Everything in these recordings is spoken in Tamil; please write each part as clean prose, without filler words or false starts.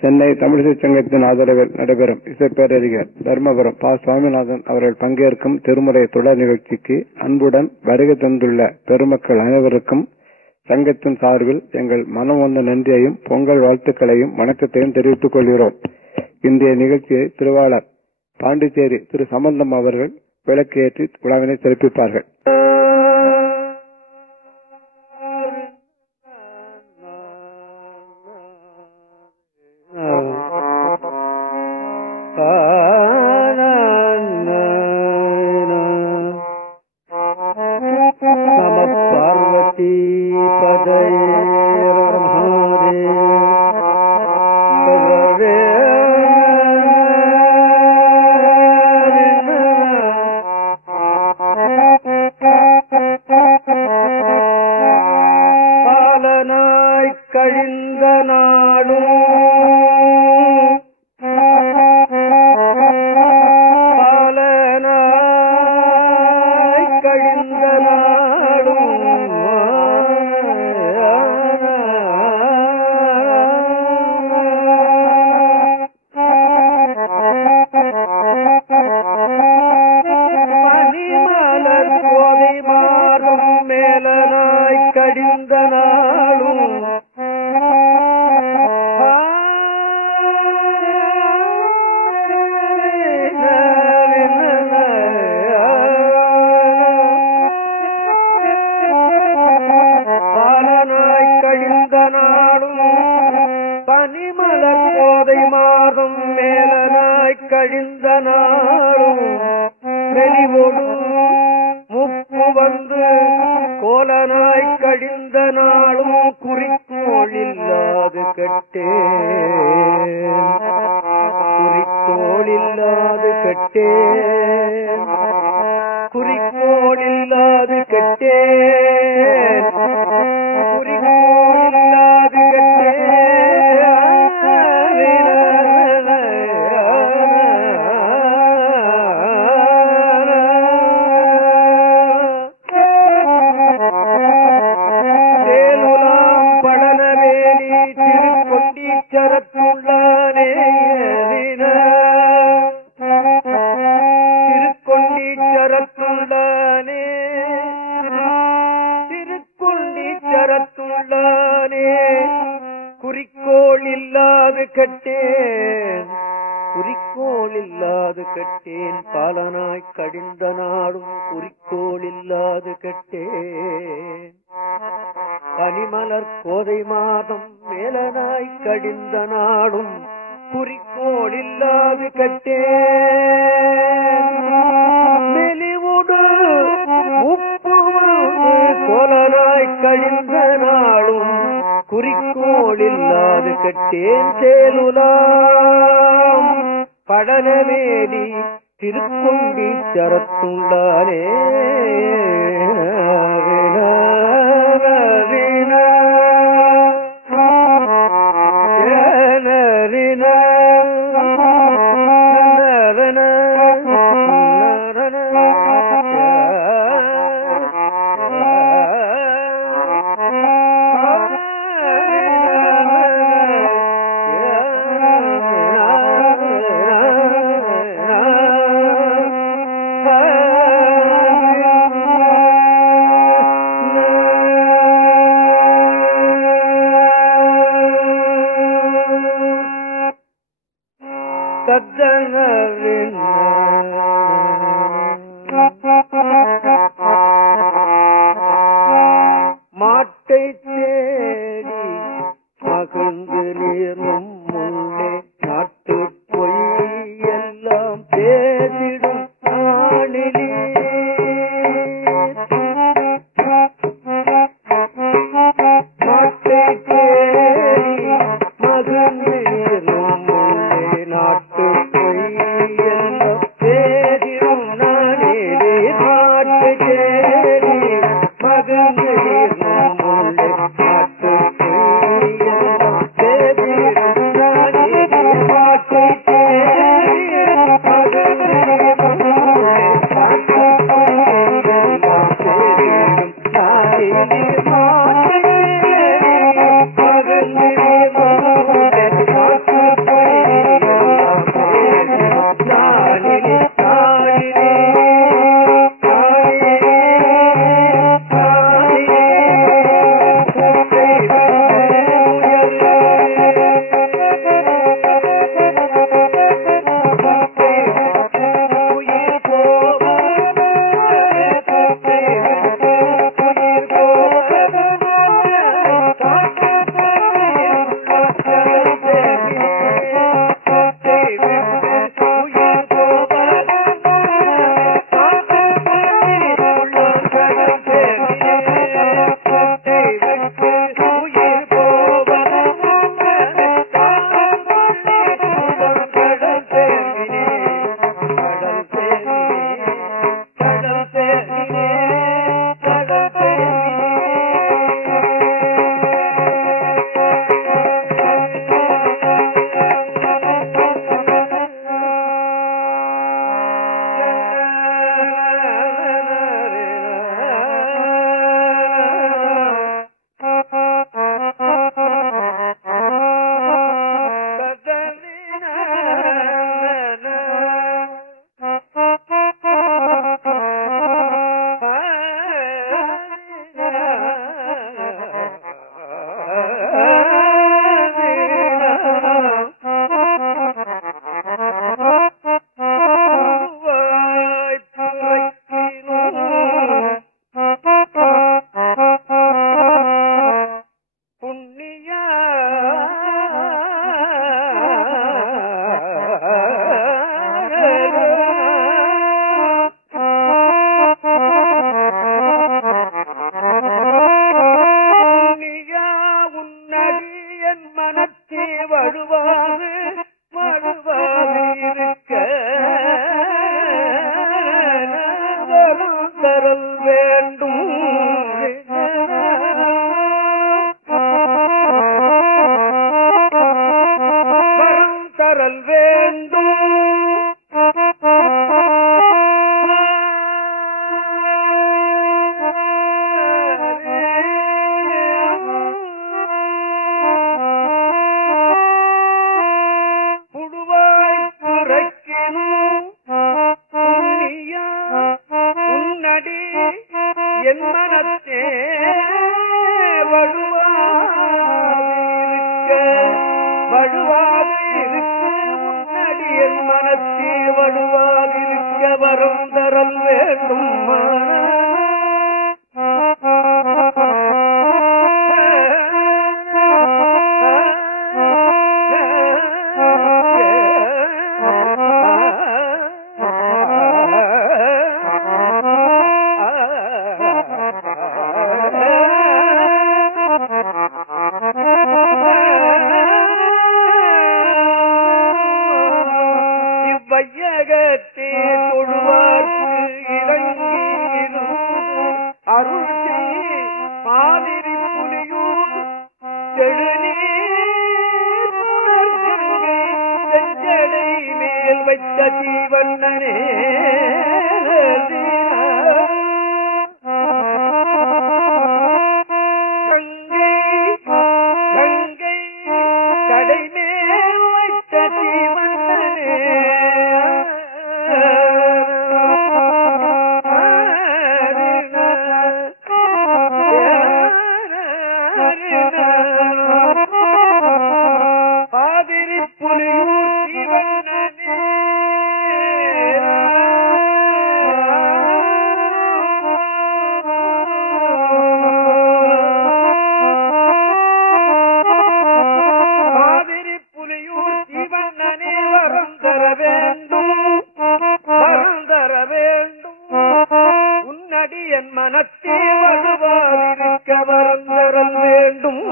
சென்னை தமிழிசை சங்கத்தின் ஆதரவில் நடைபெறும் இசைப்பேரறிஞர் தர்மபுரம் பா. சுவாமிநாதன் அவர்கள் பங்கேற்கும் திருமுறை தொடர் நிகழ்ச்சிக்கு அன்புடன் வருகை தந்துள்ள பெருமக்கள் அனைவருக்கும் சங்கத்தின் சார்பில் எங்கள் மனம் வந்த நன்றியையும் பொங்கல் வாழ்த்துக்களையும் வணக்கத்தையும் தெரிவித்துக் கொள்கிறோம். இன்றைய நிகழ்ச்சியை திருவாளர் பாண்டிச்சேரி திரு சம்பந்தம் அவர்கள் விளக்கேற்றி விழாவினை சிறப்பிப்பார்கள். வழுவாது வழுவாது இருக்க தரல் வேண்டும் தரல் வேண்டும் என் மனத்தே வழுவாதிருக்க முன்னடி என் மனத்தே வழுவாதிருக்க வரம் தரல் வேண்டும் வையகத்தே தொழுவார்க்கு இறங்கி அருள் செய் மாதிரி புலியூர் செழுநீர் செஞ்சடை மேல் வைத்த தீவண்ணனே கங்கை கங்கை கடை மேல் வைத்த தீவண்ணனே பாதிரி புலியூர் சிவண்ணனே பாதிரி புலியூர் சிவண்ணனே வரம் தர வேண்டும் வரம் தர வேண்டும் உன்னடி என் மனத்தே வழுவாதிருக்க வரம் தரல் வேண்டும்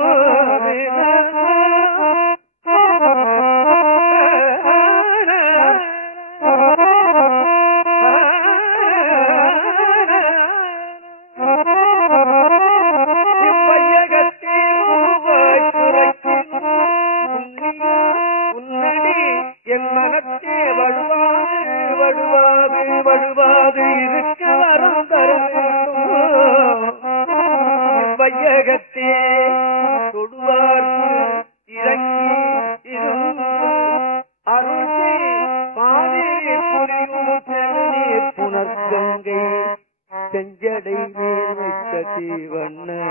என் மனத்தே வழுவாது வழுவாது வழுவாது இருக்க வரம் தர வையகத்தே தொடுவார்க்கு இறங்கி அருளே பாதே புரியும் செல்நீர் புனர்கங்கை செஞ்சடை மேல் வைத்த தீவண்ணனே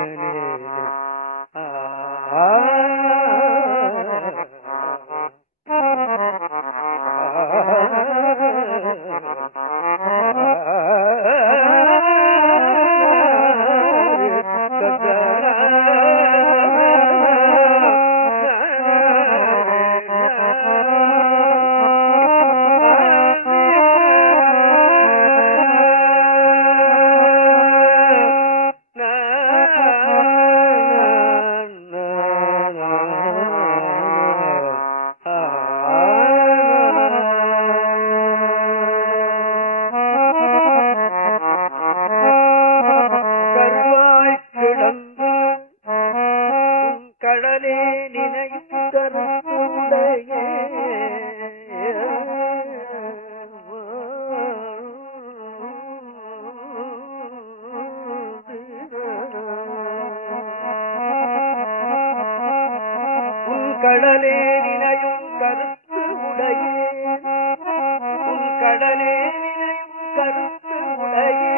கடலே நினையும் கருத்துடைய உன் கடலே நினையும் கருத்து உடையே உன் கடலே நினையும் கருத்து உடையே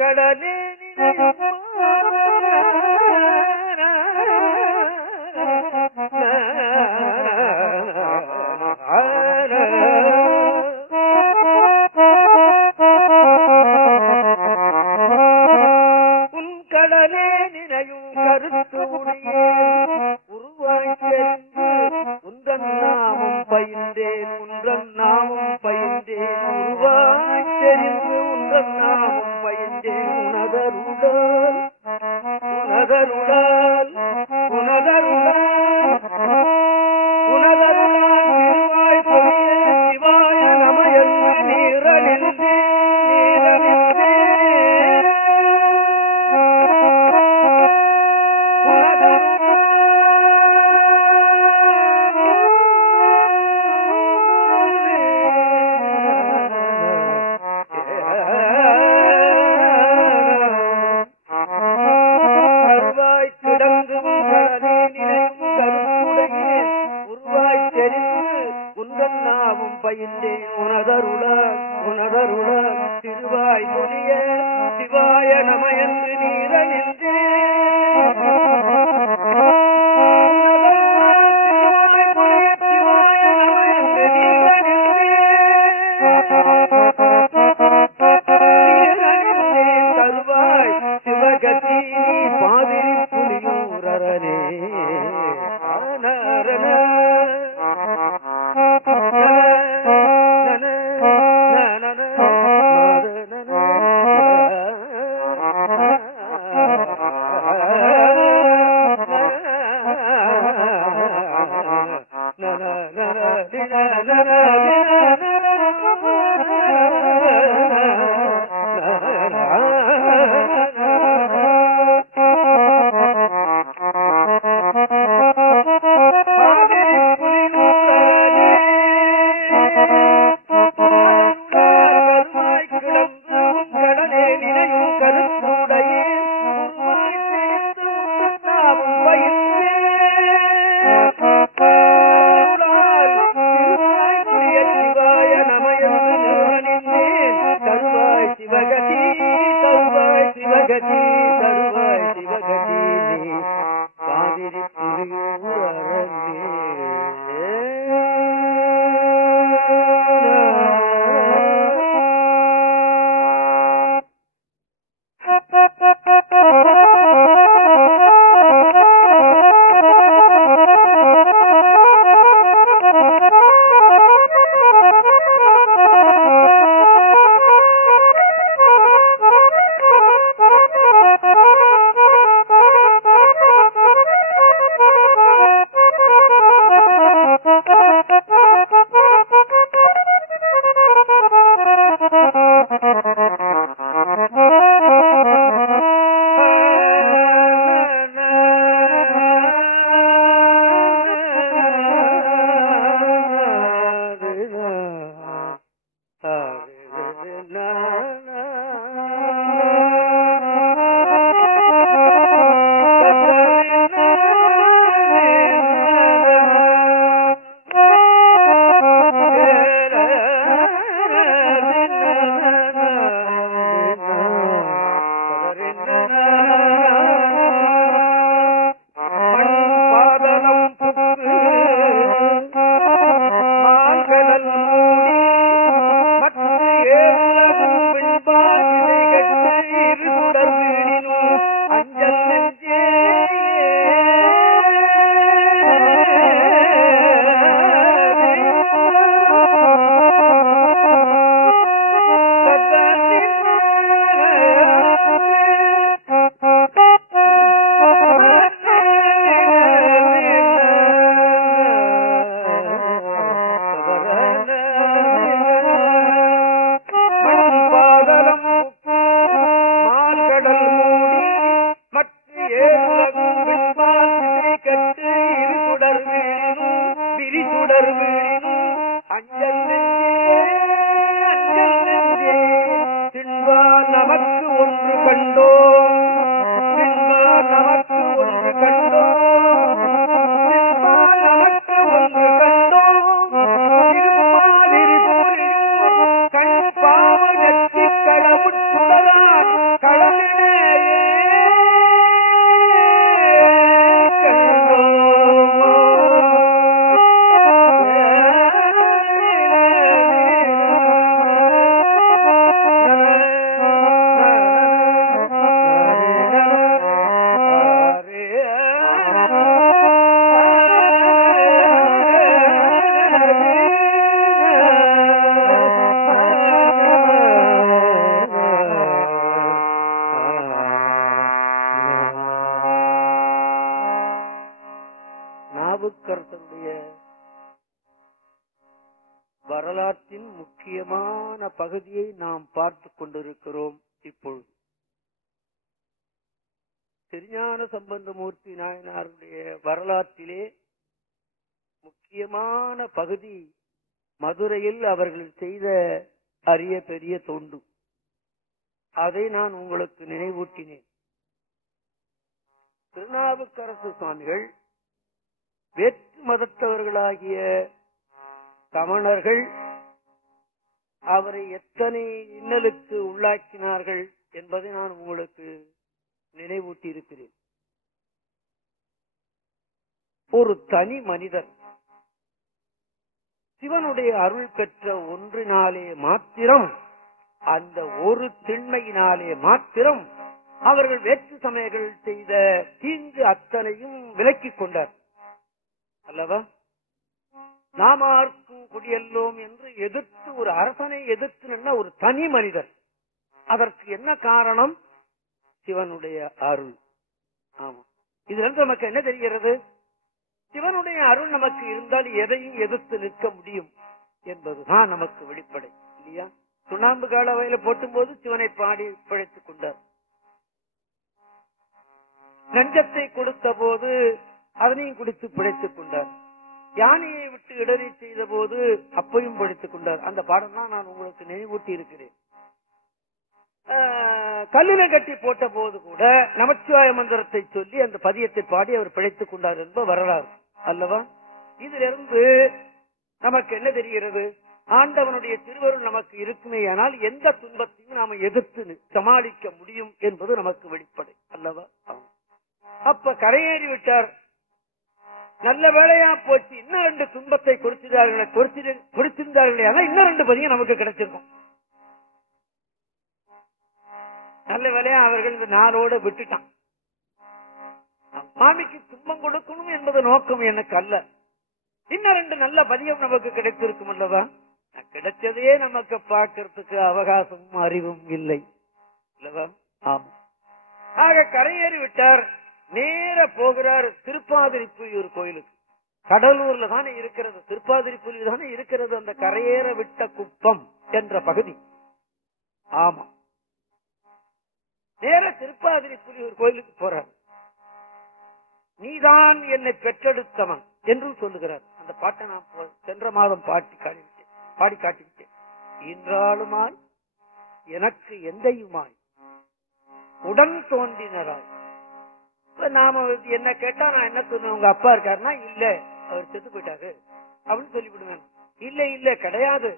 கடலே பயின்றேன் உனதருள திருவாய் பொழிய சிவாய நம என்று நீரணின்றே தருவாய் சிவகதி பாதிரி புலியூரனே நாவுக்கரசருடைய வரலாற்றின் முக்கியமான பகுதியை நாம் பார்த்துக் கொண்டிருக்கிறோம். இப்பொழுது திருஞான சம்பந்தமூர்த்தி நாயனாருடைய வரலாற்றிலே முக்கியமான பகுதி மதுரையில் அவர்கள் செய்த அரிய பெரிய தொண்டு. அதை நான் உங்களுக்கு நினைவூட்டினேன். திருநாவுக்கரசு சுவாமிகள் வேற்று மதத்தவர்களாகிய சமணர்கள் அவரை எத்தனை இன்னலுக்கு உள்ளாக்கினார்கள் என்பதை நான் உங்களுக்கு நினைவூட்டி இருக்கிறேன். ஒரு தனி மனிதர் சிவனுடைய அருள் பெற்ற ஒன்றினாலே மாத்திரம், அந்த ஒரு திண்மையினாலே மாத்திரம் அவர்கள் வேற்று சமயங்கள் செய்த தீங்கு அத்தனையும் விலக்கிக் கொண்டார் அல்லவா? நாமார்க்கும் குடியல்லோம் என்று எதிர்த்து ஒரு அரசனை எதிர்த்து நின்ற ஒரு தனி மனிதர். அதற்கு என்ன காரணம்? சிவனுடைய அருள். ஆமா, இதுல இருந்து நமக்கு என்ன தெரிகிறது? சிவனுடைய அருள் நமக்கு இருந்தால் எதையும் எதிர்த்து நிற்க முடியும் என்பதுதான் நமக்கு வெளிப்படை இல்லையா? சுண்ணாம்பு கால வயல போட்டும் போது சிவனை பாடி பிழைத்துக் கொண்டார். நஞ்சத்தை கொடுத்த போது அதனையும் குடித்து பிழைத்துக் கொண்டார். யானையை விட்டு இடறி செய்த போது அப்பையும் பிழைத்துக் கொண்டார். அந்த பாடம் தான் நான் உங்களுக்கு நினைவூட்டி இருக்கிறேன். கல்லில கட்டி போட்ட போது கூட நமச்சிவாய மந்திரத்தை சொல்லி அந்த பதியத்தை பாடி அவர் பிழைத்துக் கொண்டார் என்பது வரலாறு அல்லவா? இதிலிருந்து நமக்கு என்ன தெரிகிறது? ஆண்டவனுடைய திருவருள் நமக்கு இருக்குமே, ஆனால் எந்த துன்பத்தையும் நாம எதிர்த்து சமாளிக்க முடியும் என்பது நமக்கு வெளிப்படை அல்லவா? அப்ப கரையேறி விட்டார். நல்ல வேளையா போச்சு. இன்னும் 2 துன்பத்தை கொடுத்திருந்தார்களே, ஆனா இன்னும் 2 பதியம் நமக்கு கிடைச்சிருக்கும். நல்ல வேளையா அவர்கள் இந்த நாளோட விட்டுட்டான். மாமிக்கு துன்பம் கொடுக்கணும் என்பது நோக்கம் எனக்கு அல்ல. இன்னும் 2 நல்ல பதியம் நமக்கு கிடைத்திருக்கும் அல்லவா? கிடைச்சதே நமக்கு பார்க்கறதுக்கு அவகாசமும் அறிவும் இல்லை அல்லவா? ஆமா. ஆக கரையேறி விட்டார். நேர போகிறார் திருப்பாதிரிப்புலியூர் கோயிலுக்கு. கடலூர்ல தானே இருக்கிறது, திருப்பாதிரிப்புலியூர் தானே இருக்கிறது அந்த கரையேற விட்ட குப்பம் என்ற பகுதி. ஆமா, நேர திருப்பாதிரிப்புலியூர் கோயிலுக்கு போறார். நீதான் என்னை பெற்றெடுத்தவன் என்றும் சொல்லுகிறார். அந்த பாட்டை நான் சென்ற மாதம் பாடி காட்டிவிட்டேன். இன்றாளுமாய் எனக்கு எந்தையுமாய் உடன் தோன்றினராய். நாம என்ன கேட்டா நான் என்ன சொன்னேன்? உங்க அப்பா இருக்காருன்னா இல்ல, அவர் செத்து போயிட்டாரு அப்படின்னு சொல்லிவிடுவேன். இல்ல இல்ல கிடையாது,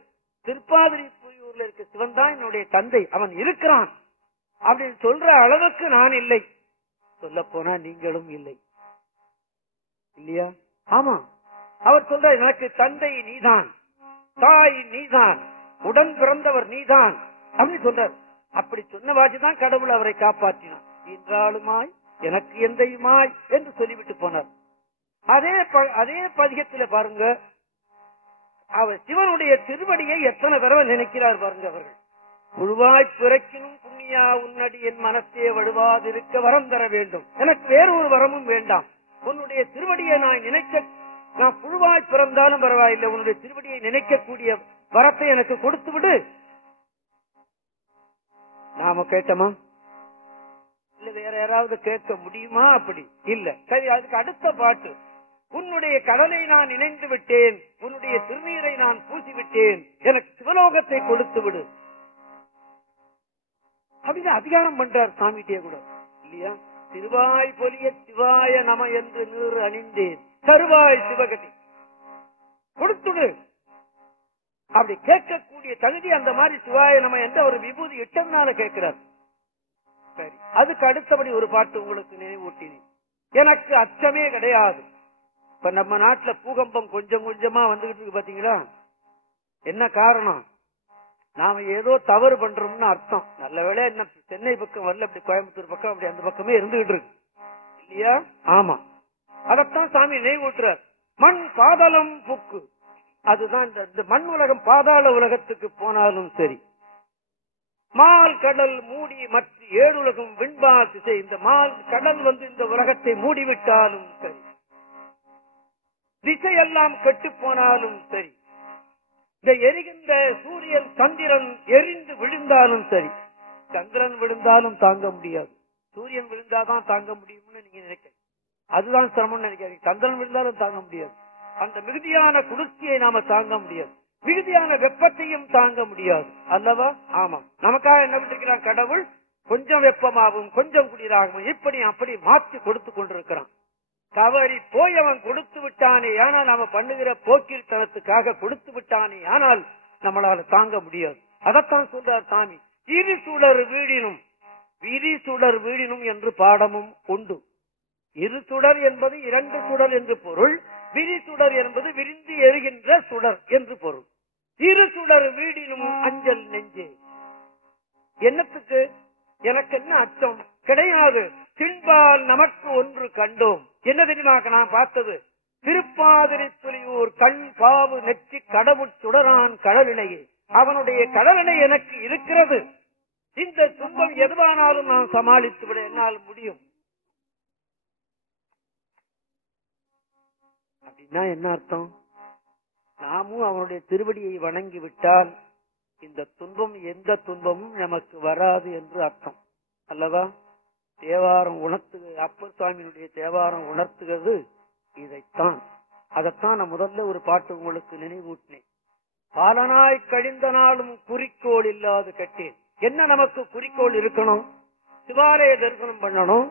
திருப்பாதிரிப்புலியூர்ல இருக்க சிவன் தான் என்னுடைய தந்தை, அவன் இருக்கிறான் அப்படின்னு சொல்ற அளவுக்கு நான் இல்லை. சொல்ல போனா நீங்களும் இல்லை இல்லையா? ஆமா, அவர் சொல்ற எனக்கு தந்தை நீதான், தாய் நீதான், உடன் பிறந்தவர் நீதான் அப்படின்னு சொல்றார். அப்படி சொன்ன வாசிதான் கடவுள் அவரை காப்பாற்றினார். இன்றாளுமாய் எனக்கு எந்தையுமாய் என்று சொல்லிவிட்டு போனார். அதே பதிகத்தில் பாருங்க, அவர் சிவனுடைய திருவடியை எத்தனை தடவை நினைக்கிறார் பாருங்க. அவர்கள் புழுவாய் பிறக்கினும் புண்ணியா உன்னடி என் மனத்தே வழுவாதிருக்க வரம் தர வேண்டும், எனக்கு வேறு ஒரு வரமும் வேண்டாம், உன்னுடைய திருவடியை நான் புழுவாய் பிறந்தாலும் பரவாயில்லை, உன்னுடைய திருவடியை நினைக்கக்கூடிய வரத்தை எனக்கு கொடுத்து விடு. நாம கேட்டோமா? இல்ல வேற யாராவது கேட்க முடியுமா? அப்படி இல்ல. சரி, அதுக்கு அடுத்த பாட்டு, உன்னுடைய கடலை நான் நினைந்து விட்டேன், உன்னுடைய திருநீரை நான் பூசிவிட்டேன், எனக்கு சிவலோகத்தை கொடுத்து விடு அப்படின்னு அதிகாரம் பண்றார் சாமிகிட்டே கூட இல்லையா? திருவாய் பொலிய சிவாய நம என்று நீர் அணிந்தேன், தருவாய் சிவகதி கொடுத்துடு அப்படி கேட்கக்கூடிய தகுதி அந்த மாதிரி சிவாய நம என்ற ஒரு விபூதி இட்டதுனால கேட்கிறார். சரி, அதுக்கு அடுத்தபடி ஒரு பாட்டு உங்களுக்கு நினைவூட்டினேன். எனக்கு அச்சமே கிடையாது. இப்ப நம்ம நாட்டுல பூகம்பம் கொஞ்சம் கொஞ்சமா வந்துகிட்டு இருக்கு பாத்தீங்களா? என்ன காரணம்? நாம ஏதோ தவறு பண்றோம்னு அர்த்தம். நல்ல வேளை என்ன சென்னை பக்கம் வரல, அப்படி கோயம்புத்தூர் பக்கம் அப்படி அந்த பக்கமே இருந்துகிட்டு இருக்கு இல்லையா? ஆமா, அதத்தான் சாமி நினைவூட்டுறார். மண் பாதாளம் புக்கு, அதுதான் இந்த மண் உலகம். பாதாள உலகத்துக்கு போனாலும் சரி, மால் கடல் மூடி மற்ற 7 உலகம் விண்பா திசை, இந்த மால் கடல் இந்த உலகத்தை மூடிவிட்டாலும் சரி, திசையெல்லாம் கெட்டு போனாலும் சரி, இந்த எரிகின்ற சூரியன் சந்திரன் எரிந்து விழுந்தாலும் சரி, சந்திரன் விழுந்தாலும் தாங்க முடியாது, சூரியன் விழுந்தாதான் தாங்க முடியும்னு நீங்க நினைக்கிறீங்க. அதுதான் சிரமம் நினைக்காதீங்க. சந்திரன் விழுந்தாலும் தாங்க முடியாது. அந்த மிகுதியான குளிர்ச்சியை நாம தாங்க முடியாது, மிகுதியான வெப்பத்தையும் தாங்க முடியாது அல்லவா? ஆமா, நமக்காக என்ன பண்ணிருக்கிறான் கடவுள்? கொஞ்சம் வெப்பமாகவும் கொஞ்சம் குளிராகவும் இப்படி அப்படி மாற்றி கொடுத்து கொண்டிருக்கிறான். தவறி போய் அவன் கொடுத்து விட்டானே ஆனால் நாம பண்ணுகிற போக்கில்தனத்துக்காக கொடுத்து விட்டானே ஆனால் நம்மளால தாங்க முடியாது. அதத்தான் சொல்றார் சாமி, இரு சுடர் வீடினும் விரி சுடர் வீடினும் என்று பாடமும் உண்டு. இரு சுடர் என்பது இரண்டு சுடர் என்று பொருள், விரி சுடர் என்பது விரிந்து எரிகின்ற சுடர் என்று பொருள். இரு சுடர் வீடினும் அஞ்சல் நெஞ்சே. என்னத்துக்கு? எனக்கு என்ன அச்சம் கிடையாது. தின்பால் நமக்கு ஒன்று கண்டோம். என்ன தெரியுமா நான் பார்த்தது? திருப்பாதிரி புலியூர் கண் பாவு நெற்றி கடவுட் சுடரான் கடலினையே. அவனுடைய கடலினை எனக்கு இருக்கிறது. இந்த துன்பம் எதுவானாலும் நான் சமாளித்து விட என்னால் முடியும். அப்படின்னா என்ன அர்த்தம்? நாமும் அவனுடைய திருவடியை வணங்கி விட்டால் இந்த துன்பம் எந்த துன்பமும் நமக்கு வராது என்று அர்த்தம் அல்லவா? தேவாரம் அப்பர் சுவாமியினுடைய தேவாரம் உணர்த்துகிறது இதைத்தான். அதைத்தான் நான் முதல்ல ஒரு பாட்டு உங்களுக்கு நினைவூட்டினேன். பாலனாய் கழிந்த நாளும் குறிக்கோள் இல்லாது கட்டேன். என்ன நமக்கு குறிக்கோள் இருக்கணும்? சிவாலய தரிசனம் பண்ணணும்,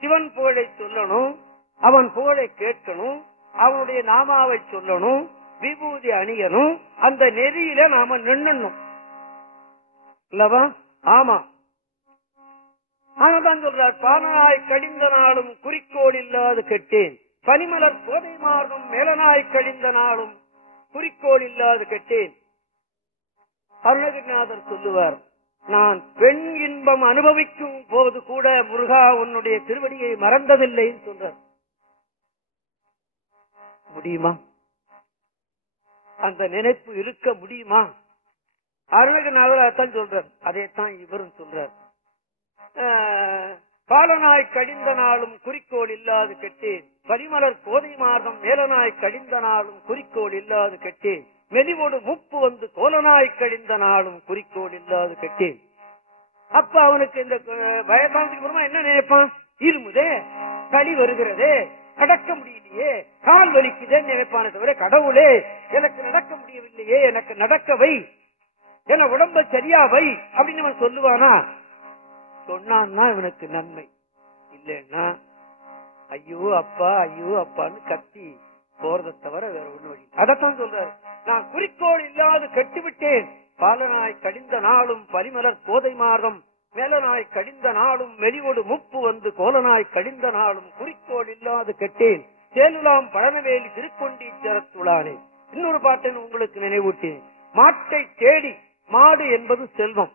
சிவன் புகழை சொல்லணும், அவன் புகழை கேட்கணும், அவனுடைய நாமாவை சொல்லணும், விபூதி அணியணும், அந்த நெறியில நாம நின்னணும் இல்லவா? ஆமா. ஆனாதான் சொல்றார், பாலனாய் கழிந்த நாளும் குறிக்கோள் இல்லாது கெட்டேன், பனிமலர் போதை மாறும் மேலனாய் கழிந்த நாளும் குறிக்கோள் இல்லாது கெட்டேன். அருணகிரிநாதர் சொல்லுவார், நான் பெண் இன்பம் அனுபவிக்கும் போது கூட முருகா உன்னுடைய திருவடியை மறந்ததில்லைன்னு சொல்றார். முடியுமா? அந்த நினைப்பு இருக்க முடியுமா? அருணகிரிநாதர் அதான் சொல்றார். அதைத்தான் இவரும் சொல்றார். பாலனாய் கழிந்த நாளும் குறிக்கோள் இல்லாது கெட்டேன், பரிமலர் கோதை மார்க்கம் மேலனாய் கழிந்த நாளும் குறிக்கோள் இல்லாது கெட்டேன், மெலிவோடு முப்பு வந்து கோலனாய் கழிந்த நாளும் குறிக்கோள் இல்லாது கெட்டேன். அப்ப அவனுக்கு இந்த வயசானதுக்கு அப்புறமா என்ன நினைப்பான்? இருமுதே, களி வருகிறதே, கடக்க முடியலையே, கால் வலிக்குதே நினைப்பானே தவிர கடவுளே எனக்கு நடக்க முடியவில்லையே, எனக்கு நடக்க வை, என உடம்ப சரியா வை அப்படின்னு அவன் சொல்லுவானா? சொன்னான்னா இவனுக்கு நன்மை. இல்லைன்னா ஐயோ அப்பா ஐயோ அப்பான்னு கத்தி போறதை தவிர வேற ஒண்ணு வழி. அதத்தான் சொல்றாரு, நான் குறிக்கோள் இல்லாது கெட்டுவிட்டேன், பாலனாய் கழிந்த நாளும் பரிமலர் கோதை மார்க்கம் மேலனாய் கழிந்த நாளும் மெலிவோடு முப்பு வந்து கோலனாய் கழிந்த நாளும் குறிக்கோள் இல்லாது கெட்டேன், சேலுலாம் பழனவேலி திருக்கொண்டீச்சரத்துளானே. இன்னொரு பாட்டை உங்களுக்கு நினைவூட்டேன். மாட்டை தேடி, மாடு என்பது செல்வம்.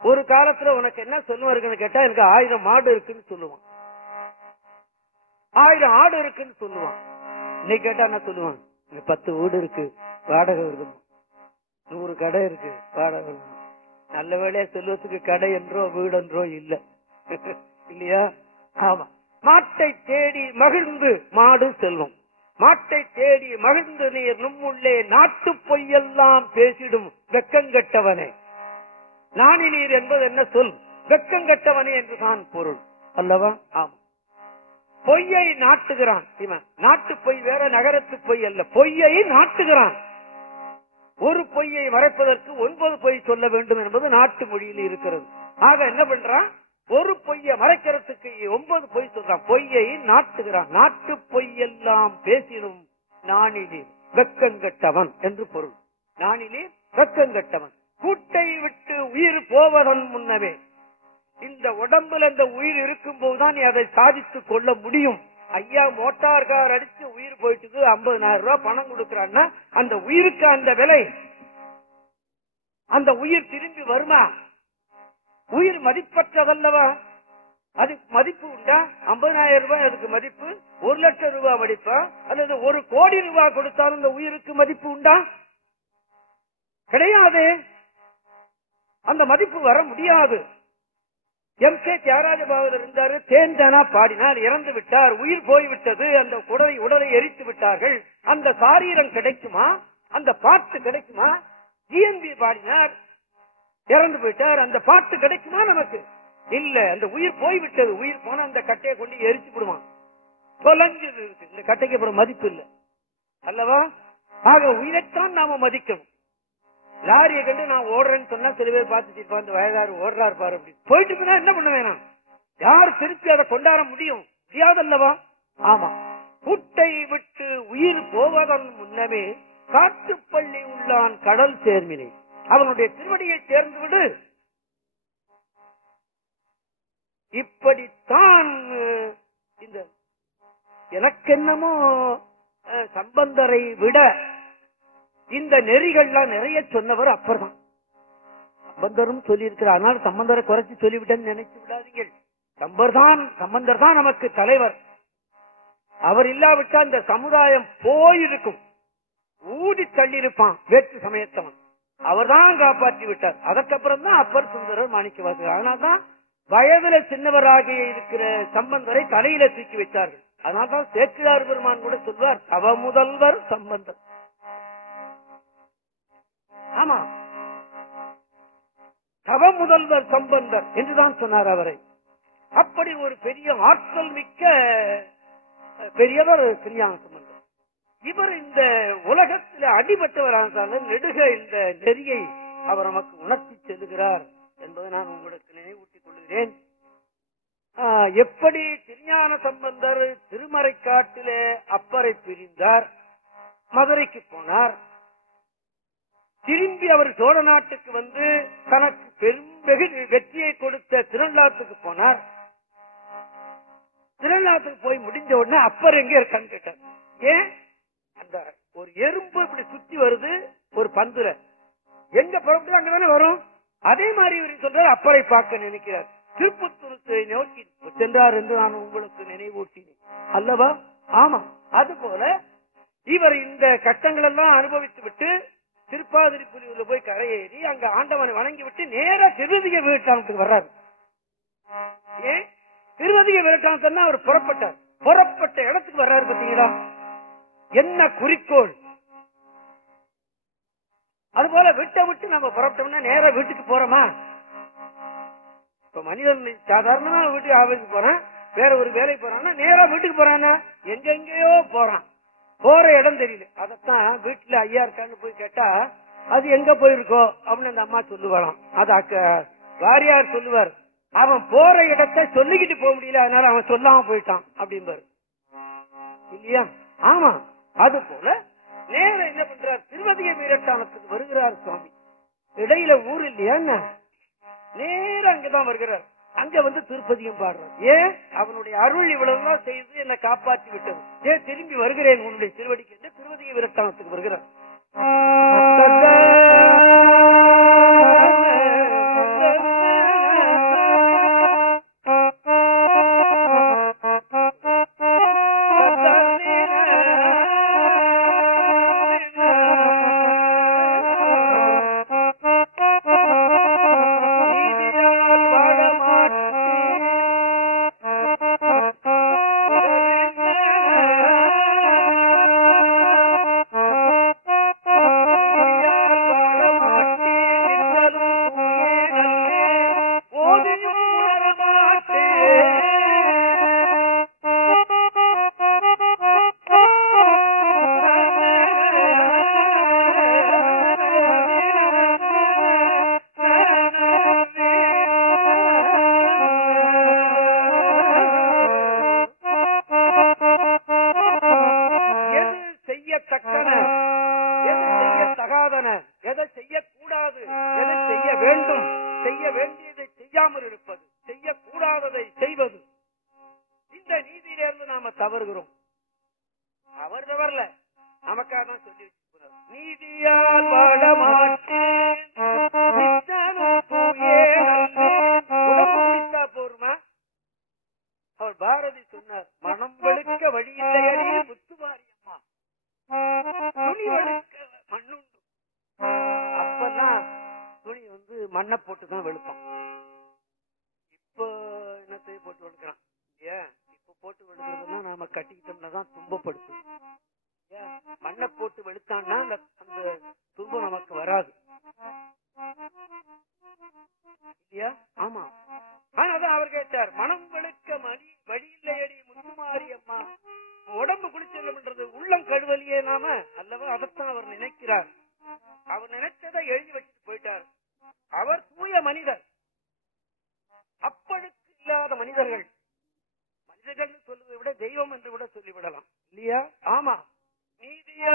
ஒரு காலத்துல உனக்கு என்ன செல்வம் இருக்குன்னு கேட்டா எனக்கு 1000 மாடு இருக்குன்னு சொல்லுவான், 1000 ஆடு இருக்குன்னு சொல்லுவான். இன்னைக்கு கேட்டா என்ன சொல்லுவான்? 10 வீடு இருக்கு வாடகை வருது, 100 கடை இருக்கு வாடகை வருது. நல்ல வேலையா செல்வத்துக்கு கடை என்றோ வீடு என்றோ இல்ல இல்லையா? ஆமா. மாட்டை தேடி மகிழ்ந்து, மாடு செல்வம், மாட்டை தேடி மகிழ்ந்து நீர் நும்முள்ளே நாட்டு பொய்யெல்லாம் பேசிடும் வெக்கங்கட்டவனே. நாணினீர் என்பது என்ன சொல்? வெக்கங்கட்டவனே என்றுதான் பொருள் அல்லவா? ஆமா. பொய்யை நாட்டுகிறான் இவன். நாட்டு பொய் வேற, நகரத்து பொய் அல்ல, பொய்யை நாட்டுகிறான். ஒரு பொய்யை மறைப்பதற்கு 9 பொய் சொல்ல வேண்டும் என்பது நாட்டு மொழியில் இருக்கிறது. ஆக என்ன பண்றான்? ஒரு பொய்யை மறைக்கிறதுக்கு 9 பொய் சொல்றான். பொய்யை நாட்டுகிறான். நாட்டு பொய்யெல்லாம் பேசினும் நாணினீர் வெக்கங்கட்டவன் என்று பொருள். நாணினீர் வெக்கங்கட்டவன். கூட்டை விட்டு உயிர் போவதன் முன்னவே, இந்த உடம்புல இந்த உயிர் இருக்கும் போதுதான் நீ அதை சாதித்துக் கொள்ள முடியும். ஐயா மோட்டார் கார் அடிச்சு உயிர் போயிட்டு 50,000 ரூபாய் பணம் கொடுக்கறான்னா அந்த உயிருக்கு அந்த விலை, அந்த உயிர் திரும்பி வருமா? உயிர் மதிப்பற்றதல்லவா? அதுக்கு மதிப்பு உண்டா? 50,000 ரூபாய் அதுக்கு மதிப்பு, 1,00,000 ரூபாய் மதிப்பா, அல்லது 1 கோடி ரூபாய் கொடுத்தாலும் இந்த உயிருக்கு மதிப்பு உண்டா? கிடையாது. அந்த மதிப்பு வர முடியாது. எம்.கே. தியாகராஜ பாகவதர் இருந்தாரு, தேன்தானா பாடினார், இறந்து விட்டார், உயிர் போய்விட்டது, அந்த உடலை எரித்து விட்டார்கள். அந்த சாரீரம் கிடைக்குமா? அந்த பாட்டு கிடைக்குமா? ஜிஎன்பி பாடினார், இறந்து போயிட்டார், அந்த பாட்டு கிடைக்குமா நமக்கு? இல்ல. அந்த உயிர் போய்விட்டது. உயிர் போன அந்த கட்டையை கொண்டு எரிச்சு விடுவான், தொலைஞ்சது இருக்கு. இந்த கட்டைக்கு அப்புறம் மதிப்பு இல்லை அல்லவா? ஆக உயிரைத்தான் நாம மதிக்கணும். லாரியை கண்டு நான் ஓடுறேன்னு சொன்னா சில பேர் பார்த்துட்டு அந்த வயதாரு ஓடுறாரு பாரு அப்படி போயிட்டு இருந்தா என்ன பண்ண வேணாம்? யார் திருப்பி அதை கொண்டாட முடியும்? முடியாதல்லவா? ஆமா. கூட்டை விட்டு உயிர் போவதன் முன்னமே காட்டுப்பள்ளி உள்ள உள்ளான் கடல் சேர்மினை. அவனுடைய திருவடியை சேர்ந்து விடு. இப்படித்தான் இந்த எனக்கென்னமோ சம்பந்தரை விட இந்த நெறிகள்லாம் நிறைய சொன்னவர் அப்பர் தான். சம்பந்தரும் சொல்லியிருக்கிறார். ஆனால் சம்பந்தரை குறைச்சி சொல்லிவிட்டேன்னு நினைச்சு விடாதீங்கள். சம்பந்தர் தான் நமக்கு தலைவர். அவர் இல்லாவிட்டால் இந்த சமுதாயம் போயிருக்கும், ஊதி தள்ளியிருப்பான் வேற்று சமயத்தவன். அவர் தான் காப்பாற்றி விட்டார். அதற்கப்புறம் தான் அப்பர் சுந்தரர் மாணிக்கவாசகர். அதனால்தான் வயதுல சின்னவராக இருக்கிற சம்பந்தரை தலையில தூக்கி வைத்தார்கள். அதனால்தான் சேக்கிழார் பெருமான் கூட சொல்வார், தவ முதல்வர் சம்பந்தர். ஆமா, தவ முதல்வர் சம்பந்தர் என்றுதான் சொன்னார் அவரை. அப்படி ஒரு பெரிய ஆற்றல் மிக்க பெரியவர் திருஞான சம்பந்தர். இவர் இந்த உலகத்தில் அடிபட்டவரான நெடுக இந்த நெறியை அவர் நமக்கு உணர்த்தி செல்லுகிறார் என்பதை நான் உங்களுக்கு நினைவூட்டிக் கொள்கிறேன். எப்படி திருஞான சம்பந்தர் திருமறைக்காட்டிலே அப்பரை பிரிந்தார், மதுரைக்கு போனார். திரும்பி அவர் சோழ நாட்டுக்கு வந்து தனக்கு பெரும் வெற்றியை கொடுத்த திருநள்ளாத்துக்கு போனார். திருநள்ளாத்துக்கு போய் முடிஞ்ச உடனே அப்பர் எங்க இருக்கான்னு கேட்டார். ஏன் அந்த ஒரு எறும்பு இப்படி சுத்தி வருது ஒரு பந்துல, எங்க புறப்பட்டு அங்கதானே வரும். அதே மாதிரி இவர் சொல்றார், அப்பரை பார்க்க நினைக்கிறார். திருப்பத்தூருக்கு நோக்கி சென்றார் என்று நான் உங்களுக்கு நினைவூட்டினேன் அல்லவா? ஆமா, அது போல இவர் இந்த கட்டங்கள் எல்லாம் அனுபவித்து விட்டு திருப்பாதிரிப்புலியூர்ல போய் கரையேறி அங்க ஆண்டவனை வணங்கி விட்டு நேர திருவதிக வீட்டானத்துக்கு வர்றாரு. ஏன் திருவதிக வீட்டானத்தான் அவர் புறப்பட்டார். புறப்பட்ட இடத்துக்கு வர்றாரு. பாத்தீங்களா என்ன குறிக்கோள்? அதுபோல விட்டு நம்ம புறப்பட்டோம்னா நேர வீட்டுக்கு போறோமா? இப்ப மனிதன் சாதாரணமா வீட்டுக்கு ஆபீஸுக்கு போறான், வேற ஒரு வேலை போறான்னா நேரா வீட்டுக்கு போறான்னா எங்கெங்கயோ போறான், போற இடம் தெரியல. அதத்தான் வீட்டுல ஐயா இருக்கான்னு போய் கேட்டா அது எங்க போயிருக்கோ அப்படின்னு அந்த அம்மா சொல்லுவாராம். அது வாரியார் சொல்லுவார், அவன் போற இடத்தை சொல்லிக்கிட்டு போக முடியல, அதனால அவன் சொல்லாம போயிட்டான் அப்படின்பாரு இல்லையா? ஆமா, அது போல நேரம் என்ன பண்றார், திருவதிக வீரட்டானத்துக்கு வருகிறார் சுவாமி. இடையில ஊர் இல்லையா, நேரம் அங்கதான் வருகிறார். அங்க வந்து திருப்பதியும் பாடுறார். ஏன் அவனுடைய அருள் இவ்வளவுதான் செய்து என்னை காப்பாற்றி விட்டது, ஏன் திரும்பி வருகிறேன் உன்னுடைய திருவடிக்கு என்று திருவதிக வீரட்டானத்துக்கு வருகிறார். சொல்வதை விட தெய்வம் என்று கூட சொல்லிவிடலாம் இல்லையா? ஆமா, நீதியா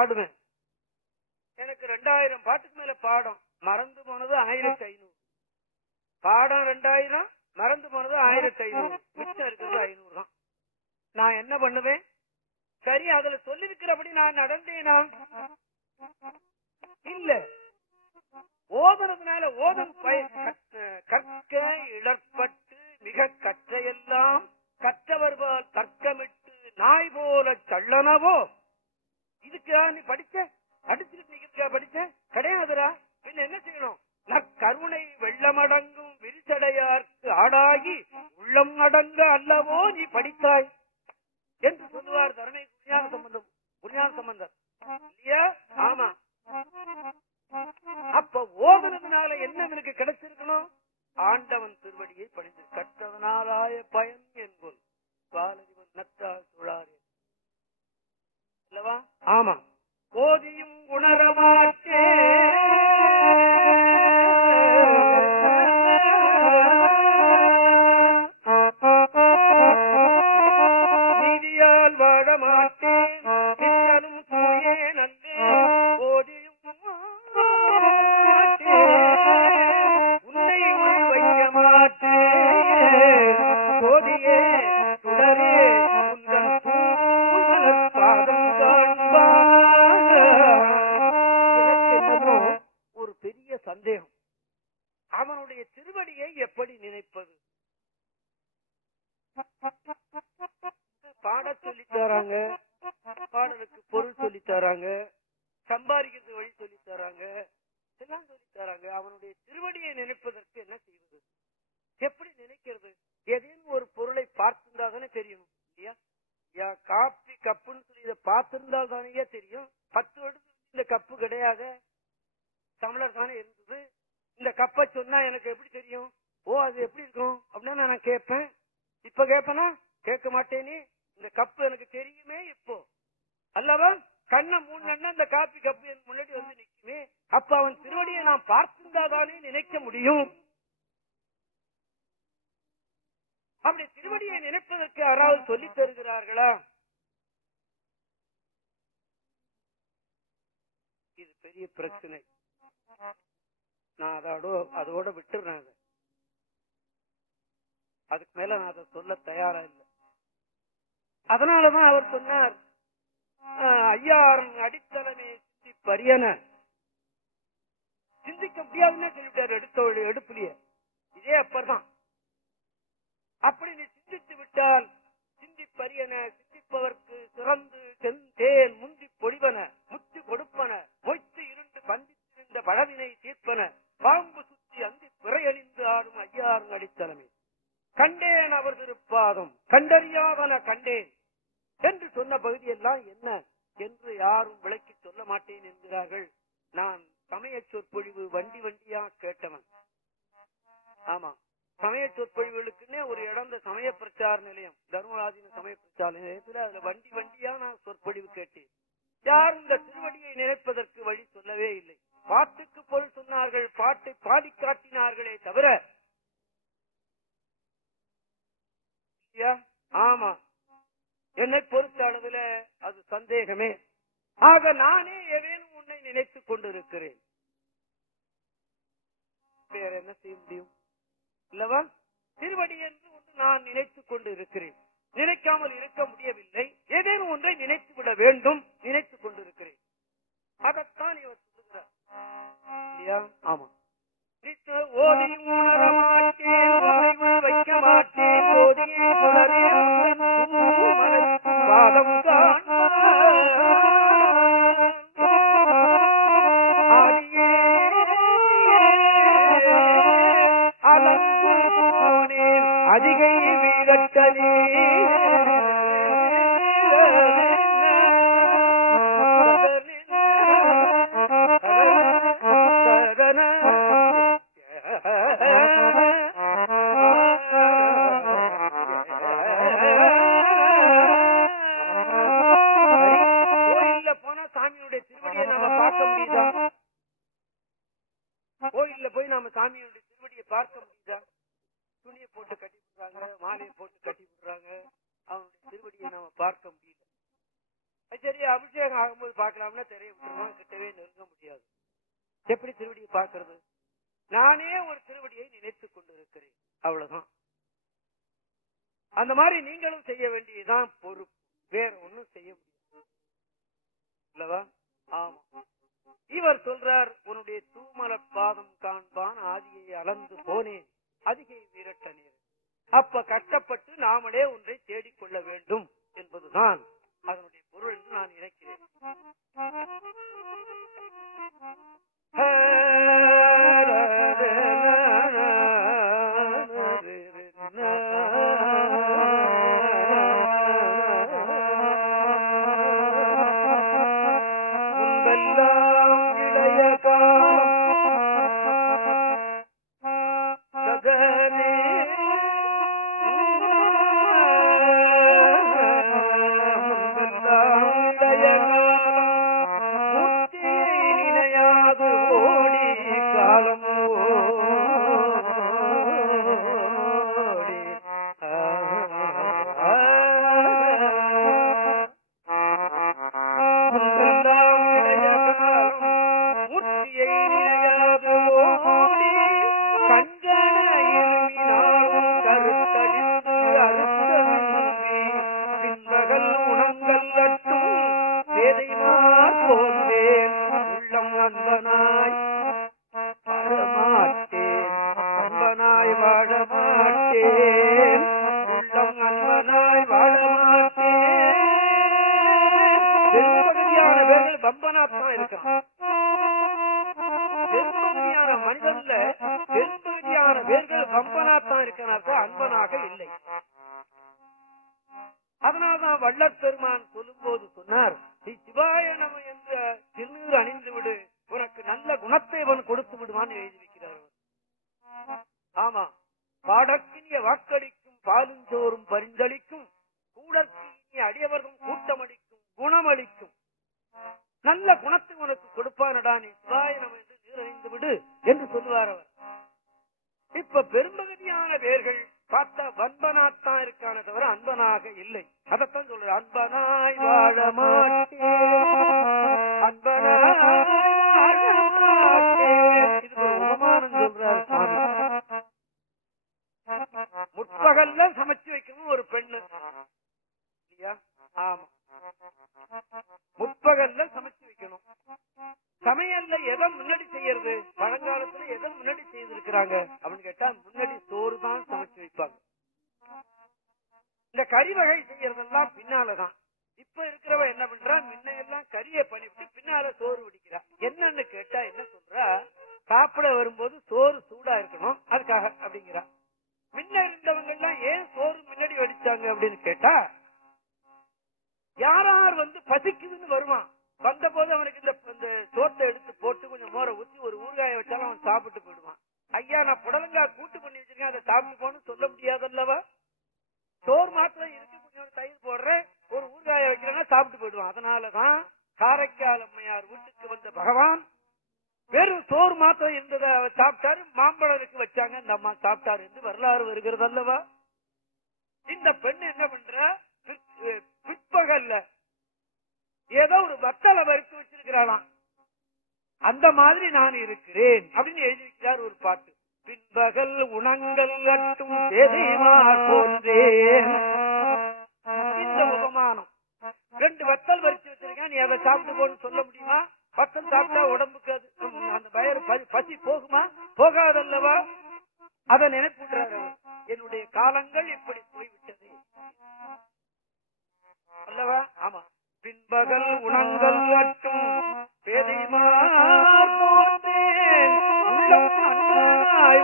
பாடுவேன். எனக்கு 2000 பாட்டுக்கு மேல பாடம். மறந்து போனது 1500. பாடம் 2000, மறந்து போனது 1500. மிச்சம் இருக்கிறது 500 தான். நான் என்ன பண்ணுவேன்? சரி, அதுல சொல்லிருக்கிறபடி நான் நடந்தேனா? இல்ல. ஓதுறதுனால ஓதும் கற்க இடர்பட்டு மிக கற்றையெல்லாம் கற்றவர்பால் தர்க்கமிட்டு நாய் போல சள்ளனவோ. இதுக்கா நீ படிச்ச? அடிச்சுட்டு நீங்க படிச்ச? கிடையாதுரா. பின்ன என்ன செய்யணும்? நற்கருணை வெள்ளமடங்கும் விரிசடையார்க்கு ஆடாகி உள்ளம் அடங்க அல்லவோ நீ படித்தாய் என்று சொல்லுவார் தரணை குருஞான சம்பந்தர் இல்லையா? ஆமா. அப்ப ஓதுனதுனால என்ன எனக்கு கிடைச்சிருக்கணும்? ஆண்டவன் திருவடியை பணிந்து கற்றதனாலாய பயன் என்போல் பாலறிவன் நற்றா சுழாரே அல்லவா? ஆமா. ஓதியும் உணரமாட்டே நீதியால் வாழமாட்டேன் நித்தலும் தூயே நல்லே ஓதியும் உன்னை வைக்க மாட்டேன் ஓதியே சுடரே உந்தன் பாதம் ஒரு பெரிய சந்தேகம். அவனுடைய திருவடியை எப்படி நினைப்பது? பாட சொல்லி தராங்க, பாடலுக்கு பொருள் சொல்லி தராங்க, சம்பாதிக்கிறது வழி சொல்லி தராங்க, எல்லாம் சொல்லி தராங்க. அவனுடைய திருவடியை நினைப்பதற்கு என்ன செய்வது? எப்படி நினைக்கிறது? ஏதேனும் ஒரு பொருளை பார்த்திருந்தா தானே தெரியும் இல்லையா? காப்பி கப்புன்னு சொல்லி இதை பார்த்திருந்தால் தானே தெரியும். 10 வருடத்துக்கு இந்த கப்பு கிடையாது, தமிழர் தானே இருந்தது. இந்த கப்பை சொன்னா எனக்கு எப்படி தெரியும்? ஓ, அது எப்படி இருக்கும் அப்படின்னா நான் கேட்பேன். இப்ப கேட்பேனா? கேட்க மாட்டேனே. இந்த கப்பு எனக்கு தெரியுமே இப்போ அல்லவா? கண்ணை மூணு இந்த காப்பி கப்பு என் முன்னாடி வந்து நிக்குமே. அப்ப அவன் திருவடியை நான் பார்த்திருந்தாதானே நினைக்க முடியும். அப்படி திருவடியை நினைப்பதற்கு யாராவது சொல்லித் தருகிறார்களா? இது பெரிய பிரச்சனை. நான் அதோட விட்டுறேன். அதுக்கு மேல நான் அதை சொல்ல தயாரா இல்லை. அதனாலதான் அவர் சொன்னார், ஐயாரன் அடித்தளமே சிந்தி பரியன. சிந்திக்க முடியாதுன்னு சொல்லிட்டாரு எடுப்புலயே. இதே அப்பதான். அப்படி நீ சிந்தித்து விட்டால் சிந்தி பரியன சிந்திப்பவர்க்கு சிறந்து செந்தேன் முந்தி பொழிவன முத்தி கொடுப்பன மொய்த்து இருண்டு பந்தித்திருந்த பழவினை தீர்ப்பன பாம்பு சுத்தி அந்தி பிறையணிந்து ஆடும் ஐயாரன் அடித்தளமே. கண்டேன் அவர் திருப்பாதம் கண்டறியாதன கண்டேன் என்று சொன்ன பகுதியெல்லாம் என்ன என்று யாரும் விளக்கி சொல்ல மாட்டேன் என்கிறார்கள். நான் சமய சொற்பொழிவு வண்டியா கேட்டவன். ஆமா, சமய சொற்பொழிவுகளுக்குன்னே ஒரு இடம் சமய பிரச்சார நிலையம், தர்மராஜின் சமய பிரச்சார நிலையத்தில் அதுல வண்டியா நான் சொற்பொழிவு கேட்டேன். யாரும் இந்த திருவடியை நினைப்பதற்கு வழி சொல்லவே இல்லை. பாட்டுக்கு பொருள் சொன்னார்கள், பாட்டை பாடி காட்டினார்களே தவிர. ஆமா, என்னை பொறுத்த அளவில் அது சந்தேகமே. ஆக நானே ஏதேனும் உன்னை நினைத்துக் கொண்டிருக்கிறேன். வேற என்ன செய்ய முடியும் இல்லவா? திருவடி என்று ஒன்று நான் நினைத்துக் கொண்டு இருக்கிறேன். நினைக்காமல் இருக்க முடியவில்லை. ஏதேனும் ஒன்றை நினைத்து விட வேண்டும், நினைத்துக் கொண்டிருக்கிறேன். அதைத்தான் இவர் சொல்லுகிறார் இல்லையா? ஆமா. ஓதியும் உணர மாட்டேன் வைக்க மாட்டேன் ஓதியே பாதம் அதிகை வீரட்டனே கோயில்ல போய் நாம சாமியோட திருவடியை பார்க்க முடியுதா? துணியை போட்டு கட்டி விடுறாங்க, மாலையை போட்டு கட்டி விடுறாங்க, அவனுடைய திருவடியை நாம பார்க்க முடியல. சரி அபிஷேகம் ஆகும்போது பார்க்கலாம்னா திரையை விட்டுருவான், கிட்டவே நெருங்க முடியாது. எப்படி திருவடியை பார்க்கறது? நானே ஒரு திருவடியை நினைத்துக் கொண்டிருக்கிறேன், அவ்வளவுதான். அந்த மாதிரி நீங்களும் செய்ய வேண்டியதுதான் பொறுப்பு, வேற ஒன்னும் செய்ய முடியாது இல்லவா? ஆமா. இவர் சொல்றார், உன்னுடைய தூமல பாதம் காண்பான் ஆதியை அளந்து போனேன் அதிகை விரட்ட நேர். அப்ப கஷ்டப்பட்டு நாமளே ஒன்றை தேடிக்கொள்ள வேண்டும் என்பதுதான் அதனுடைய பொருள் என்று நான் நினைக்கிறேன். அதனால்தான் வள்ளற் பெருமான் சொல்லும் போது சொன்னார், சிவாய நம என்ற திருநீர் அணிந்து விடு, உனக்கு நல்ல குணத்தை அவன் கொடுத்து விடுவான் எழுதியிருக்கிறார். ஆமா, பாடக்கினிய வாக்களிக்கும் பாலுஞ்சோறும் பரிந்தளிக்கும் கூடற்கினிய அடியவர்களும் கூட்டமளிக்கும் குணமளிக்கும் நல்ல குணத்தை உனக்கு கொடுப்பானடா, நீ சிவாய நம என்று நீர் அணிந்து விடு என்று சொல்லுவார் அவர். இப்ப பெரும்பகுதியான பேர்கள் பார்த்தா வன்பனாத்தான் இருக்கான தவிர அன்பனாக இல்லை. அதத்தான் சொல்ற, அன்பனாய் வாழ மாட்டேன், அன்பனாய் வாழ மாட்டேன். இதுக்கு ஒரு உபமானம் சொல்றார் சுவாமி. முற்பகல்ல சமைச்சு வைக்கணும் ஒரு பெண்ணு இல்லையா? ஆமா, முற்பகல்ல சமைச்சு வைக்கணும். சமையல்ல எதை முன்னாடி செய்யறது? பழங்காலத்துல எதை முன்னாடி செய்திருக்கிறாங்க அப்படின்னு கேட்டா, முன்னாடி சோறு தான் சமைச்சு வைப்பாங்க. இந்த கறி வகை செய்யறதெல்லாம் பின்னாலதான். இப்ப இருக்கிறவ என்ன பண்றா, முன்ன எல்லாம் கறியை பண்ணிவிட்டு பின்னால சோறு வடிக்கிறா. என்னன்னு கேட்டா என்ன சொல்றா, சாப்பிட வரும்போது சோறு சூடா இருக்கணும் அதுக்காக அப்படிங்கிறா. முன்ன இருந்தவங்க எல்லாம் ஏன் சோறு முன்னாடி வடிச்சாங்க அப்படின்னு கேட்டா, யாரார் பசிக்குதுன்னு வருவான், வந்த போது அவனுக்கு இந்த சோத்தை எடுத்து போட்டு கொஞ்சம் மோரை ஊற்றி ஒரு ஊறுகாய வச்சாலும் அவன் சாப்பிட்டு போயிடுவான். ஐயா நான் புடலங்காய் கூட்டு பண்ணி வச்சிருக்கேன், அதை சாப்பிட்டு போன்னு சொல்ல முடியாதல்லவா? சோறு மாத்திரம் இருக்கு, கொஞ்சம் தயிர் போடுறேன், ஒரு ஊறுகாய வைக்கிறேன்னா சாப்பிட்டு போயிடுவான். அதனாலதான் காரைக்கால் அம்மையார் வீட்டுக்கு வந்த பகவான் வெறும் சோறு மாத்திரம் இருந்ததை சாப்பிட்டாரு, மாம்பழனுக்கு வச்சாங்க, இந்த அம்மா சாப்பிட்டாரு என்று வரலாறு வருகிறது அல்லவா? இந்த பெண் என்ன பண்ற, பிற்பகல்ல ஏதோ ஒரு வத்தலை வறுத்து வச்சிருக்கிறாளாம். அந்த மாதிரி நான் இருக்கிறேன் அப்படின்னு எழுதியிருக்கிறார் ஒரு பாட்டு. பின்பகல் உணங்கள் கட்டும் போன்றேன். இந்த உபமானம். 2 வத்தல் வரிச்சு வச்சிருக்கேன், நீ அதை சாப்பிட்டு போன்னு சொல்ல முடியுமா? வத்தல் சாப்பிட்டா உடம்புக்கு அந்த வயிறு பசி போகுமா? போகாதல்லவா? அதை நினைப்புறாரு. என்னுடைய காலங்கள் இப்படி போய்விட்டது அல்லவா? ஆமா. பின்பகல் உணங்கள் கட்டும்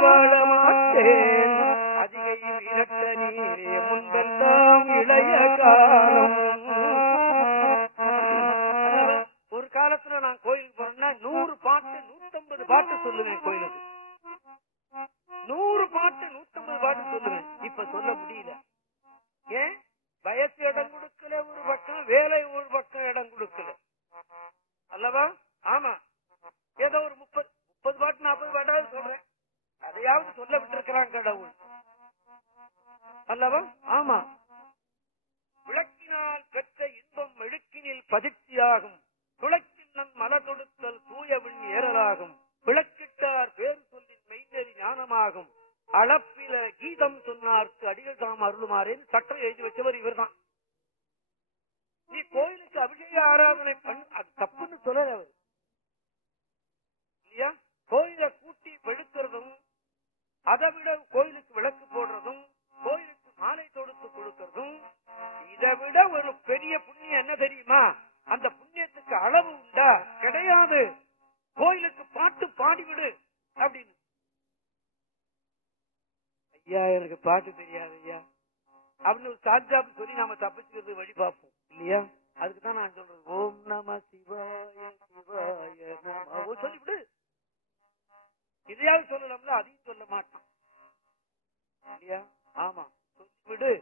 வாழ மாட்டேன் அதிகை விரட்ட நீரே முன்பெல்லாம் இளைய காலம். ஒரு காலத்துல நான் கோயிலுக்கு போறேன்னா 100 பாட்டு 150 பாட்டு சொல்லுவேன். கோயிலுக்கு 100 பாட்டு 150 பாட்டு சொல்லுவேன். இப்ப சொல்ல முடியல. ஏன்? வயசு இடம் கொடுக்கல ஒரு பக்கம், வேலை ஒரு பக்கம் இடம் கொடுக்கல அல்லவா? ஆமா. ஏதோ ஒரு 30 பாட்டு 40 பாட்டாவது சொல்றேன், அதையாவது சொல்ல விட்டிருக்கிறான் கடவுள் அல்லவா? ஆமா. விளக்கினால் பெற்ற இன்பம் மெழுக்கினில் ஏறலாகும் துளைக்கிண்ணன் மல தொடுத்தல் தூயவின் ஏறலாகும் விளக்கிட்டார் பேரு சொல்லின் மெய்நெறி ஞானமாகும் அளப்பில கீதம் சொன்னார்க்கு அடிகள் தாம் அருளுமாறேன்னு சட்டம் எழுதி வச்சவர் இவர் தான். நீ கோயிலுக்கு அபிஷேக ஆராதனை பண்ணு, அது தப்புன்னு சொல்லல அவர் இல்லையா. கோயிலை கூட்டி வெளுக்கிறதும், அதை விட கோயிலுக்கு விளக்கு போடுறதும், கோயிலுக்கு மாலை தொடுத்து கொடுக்கிறதும், இதை விட ஒரு பெரிய புண்ணியம் என்ன தெரியுமா? அந்த புண்ணியத்துக்கு அளவு உண்டா? கிடையாது. கோயிலுக்கு பாட்டு பாடிவிடு அப்படின்னு. ஐயா எனக்கு பாட்டு தெரியாது ஐயா அப்படின்னு ஒரு சாட்சாப்பு சொல்லி நாம தப்பிச்சுக்கிறது வழி பார்ப்போம் இல்லையா. அதுக்குதான் நான் சொல்றேன், ஓம் நம சிவாய சிவாய நம சொல்லிவிடு. இதையாவது சொல்லலாம்ல, அதையும் சொல்ல மாட்டான் இல்லையா. ஆமா, சொல்லிவிடு,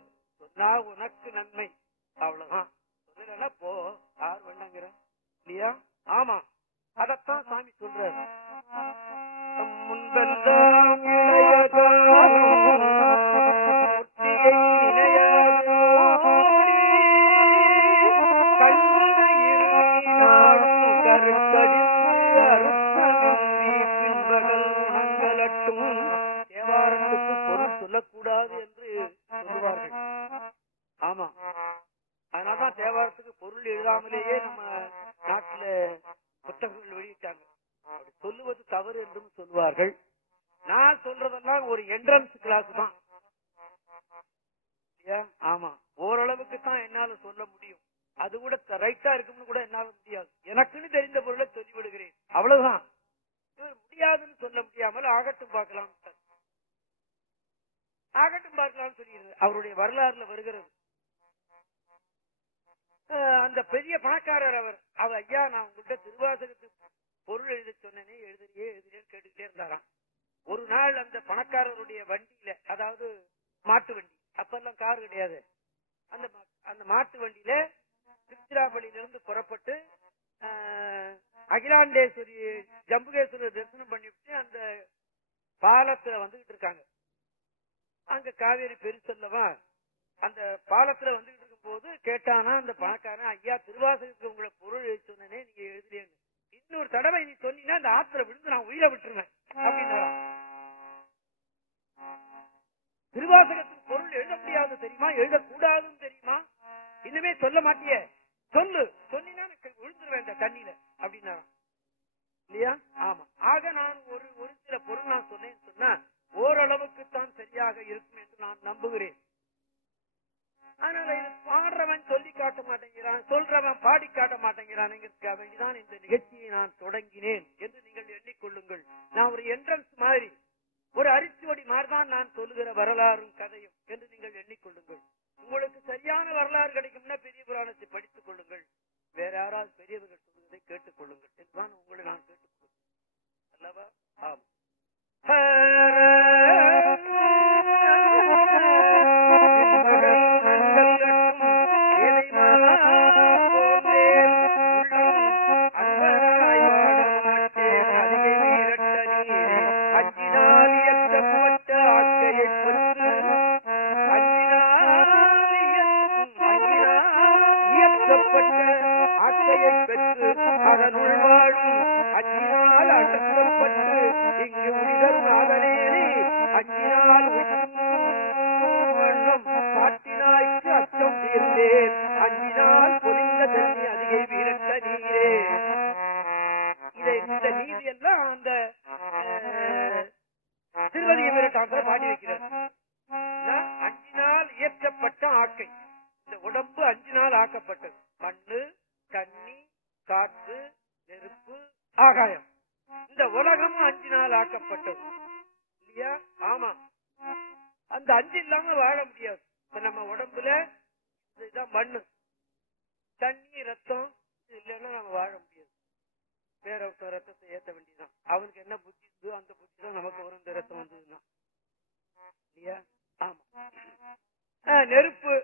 சொன்னா உனக்கு நன்மை, அவ்வளவுதான். சொல்லலன்னா போ, யார் வேண்டாங்கிற இல்லையா. ஆமா, அதத்தான் சாமி சொல்றாரு. தேவாரத்துக்கு பொருள் சொல்லக்கூடாது என்று சொல்லுவார்கள். ஆமா, அதனால்தான் தேவாரத்துக்கு பொருள் எழுதாமலேயே நம்ம நாட்டில புத்தகங்கள் வெளியிட்டாங்க. சொல்லுவது தவறு என்றும் சொல்லுவார்கள். நான் சொல்றதெல்லாம் ஒரு என்ட்ரன்ஸ் கிளாஸ் தான். ஆமா, ஓரளவுக்கு தான் என்னால சொல்ல முடியும். அது கூட ரைட்டா இருக்கும்னு கூட என்னால முடியாது. எனக்குன்னு தெரிந்த பொருளை சொல்லிவிடுகிறேன், அவ்வளவுதான். முடியாதுன்னு சொல்ல முடியாமல் ஆகட்டும் பார்க்கலாம், ஆகட்டும் பார்க்கலாம் சொல்லிடுறது. அவருடைய வரலாறுல வருகிறது. அந்த பெரிய பணக்காரர் அவர் ஐயா, நான் உங்கள்கிட்ட திருவாசகத்துக்கு பொருள் எழுத சொன்னேனே, எழுதுறியேன்னு கேட்டுக்கிட்டே இருந்தாராம். ஒரு நாள் அந்த பணக்காரருடைய வண்டியில, அதாவது மாட்டு வண்டி, அப்பெல்லாம் கார் கிடையாது, அந்த மாட்டு வண்டியில திருச்சிராப்பள்ளியிலிருந்து புறப்பட்டு அகிலாண்டேஸ்வரி ஜம்புகேஸ்வரர் தரிசனம் பண்ணிவிட்டு அந்த பாலத்துல வந்துகிட்டு இருக்காங்க. அங்க காவேரி பெருசல்லவா, அந்த பாலத்துல வந்துகிட்டு இருக்கும் போது கேட்டானா அந்த பணக்காரன், ஐயா திருவாசகத்துக்கு உங்களை பொருள் எழுதி சொன்னேனே, நீங்க எழுதுறேன்னு, இன்னொரு தடவை நீ சொன்னீங்கன்னா அந்த ஆத்துல விழுந்து நான் உயிரை விட்டுருவேன் அப்படின்னா. திருவாசகத்துக்கு பொருள் எழுத முடியாது தெரியுமா, எழுதக்கூடாதுன்னு தெரியுமா, இன்னுமே சொல்ல மாட்டியே, சொல்லு, சொன்னீங்கன்னா விழுந்துருவேன் இந்த தண்ணியில அப்படின்னா இல்லையா. ஆமா, ஆக நான் ஒரு சில பொருள் நான் சொன்னேன்னு சொன்னா ஓரளவுக்குத்தான் சரியாக இருக்கும் என்று நான் நம்புகிறேன். அதனால இது பாடுறவன் சொல்லி காட்ட மாட்டேங்கிறான், சொல்றவன் பாடி காட்ட மாட்டேங்கிறான் வேண்டிதான் இந்த நிகழ்ச்சியை நான் தொடங்கினேன் என்று நீங்கள் எண்ணிக்கொள்ளுங்கள். நான் ஒரு என்ட்ரன்ஸ் மாதிரி, ஒரு அரிசிவடி மாதிரிதான் நான் சொல்லுகிற வரலாறும் கதையும் என்று நீங்கள் எண்ணிக்கொள்ளுங்கள். உங்களுக்கு சரியான வரலாறு கிடைக்கும்னா பெரிய புராணத்தை படித்துக் கொள்ளுங்கள், வேற யாராவது பெரியவர்கள் சொல்வதை கேட்டுக் கொள்ளுங்கள் என்றுதான் உங்களை நான் கேட்டுக்கொள்ளுங்கள் அல்லவா. ஆமா, அதனுள் வாழும் அஞ்சினால் அடக்கப்பட்டு இங்கு முடிதல் நாதனேனே அஞ்சினால் காட்டினாய்க்கு அச்சம் தீர்ந்தேன் அஞ்சினால் பொலிந்த தண்ணி அதிகை விரட்ட நீரே. இந்த நீதி எல்லாம் அந்த திருவதிக விரட்டாந்திர பாடி வைக்கிறார். அஞ்சினால் இயற்றப்பட்ட ஆக்கை, இந்த உடம்பு 5 நாள் ஆக்கப்பட்டது. மண்ணு, தண்ணி, காற்று, நெருப்பு, ஆகாயம், இந்த உலகமும் 5 நாள் ஆக்கப்பட்டது இல்லையா. ஆமா, அந்த 5 இல்லாம வாழ முடியாது. இப்ப நம்ம உடம்புல இதுதான் மண்ணு, தண்ணி, ரத்தம், இது இல்லைன்னா நம்ம வாழ முடியாது. வேற ஒருத்தர் ரத்தத்தை ஏற்ற வேண்டியதுதான். அவனுக்கு என்ன புத்தி இருந்தோ அந்த புத்தி தான் நமக்கு வரும். இந்த ரத்தம் வந்ததுன்னா இல்லையா. ஆமா, நெருப்பு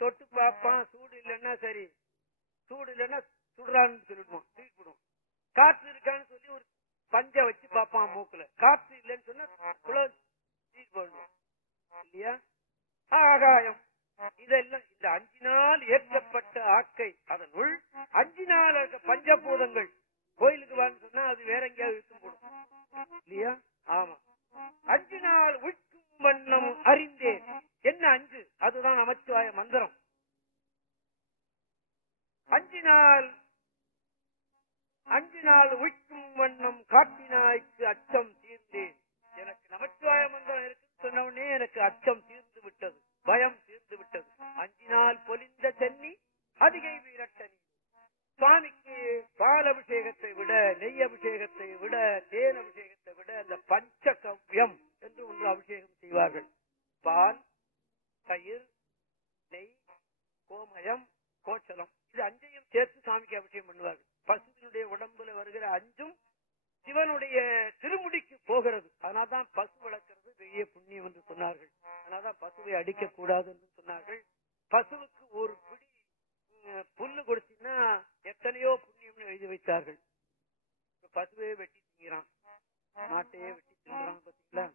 தொட்டு பார்ப்பான், சூடு இல்லைன்னா சரி, சூடு இல்லைன்னா சுடுறான்னு சொல்லிடுவான், தூக்கி விடுவான். காற்று இருக்கான்னு சொல்லி ஒரு பஞ்ச வச்சு பார்ப்பான் மூக்குல, காற்று இல்லைன்னு சொன்னா தூக்கி போடுவான் இல்லையா. ஆகாயம், இதெல்லாம் இந்த 5 நாள் ஏற்றப்பட்ட ஆக்கை அதனுள் 5 நாள் பஞ்சபூதங்கள் கோயிலுக்கு வாங்க சொன்னா அது வேற எங்கேயாவது இருக்கும் போடும் இல்லையா? ஆமா. 5 நாள் உள்க்கும் வண்ணம் அறிந்தேன். என்ன 5? அதுதான் நமச்சிவாய மந்திரம். 5 நாள் உள்க்கும் வண்ணம் காட்டினாய்க்கு அச்சம் தீர்ந்தேன். எனக்கு நமச்சிவாய மந்திரம் இருக்குன்னு சொன்ன உடனே எனக்கு அச்சம் தீர்ந்து விட்டது, பயம் தீர்ந்து விட்டது. 5 நாள் பொலிந்த சென்னி அதிகை வீரட்டனி. சுவாமிக்கு பால் அபிஷேகத்தை விட, நெய் அபிஷேகத்தை விட, தேன் அபிஷேகத்தை விட அந்த பஞ்சகவ்யம் என்று ஒன்று அபிஷேகம் செய்வார்கள். பால், தயிர், நெய், கோமயம், கோச்சலம், இது 5ஐயும் சேர்த்து சாமிக்கு அபிஷேகம் பண்ணுவார்கள். பசுவினுடைய உடம்புல வருகிற 5ம் சிவனுடைய திருமுடிக்கு போகிறது. அதனால்தான் பசு வளர்க்கிறது பெரிய புண்ணியம் என்று சொன்னார்கள். அதனால்தான் பசுவை அடிக்க கூடாது என்று சொன்னார்கள். பசுவுக்கு ஒரு பிடி புல்லு கொடுத்தீங்கன்னா எத்தனையோ புண்ணியம்னு எழுதி வைத்தார்கள். பசுவே வெட்டி திங்கிறான், நாட்டையே வெட்டி திங்கிறான் பாத்தீங்களா?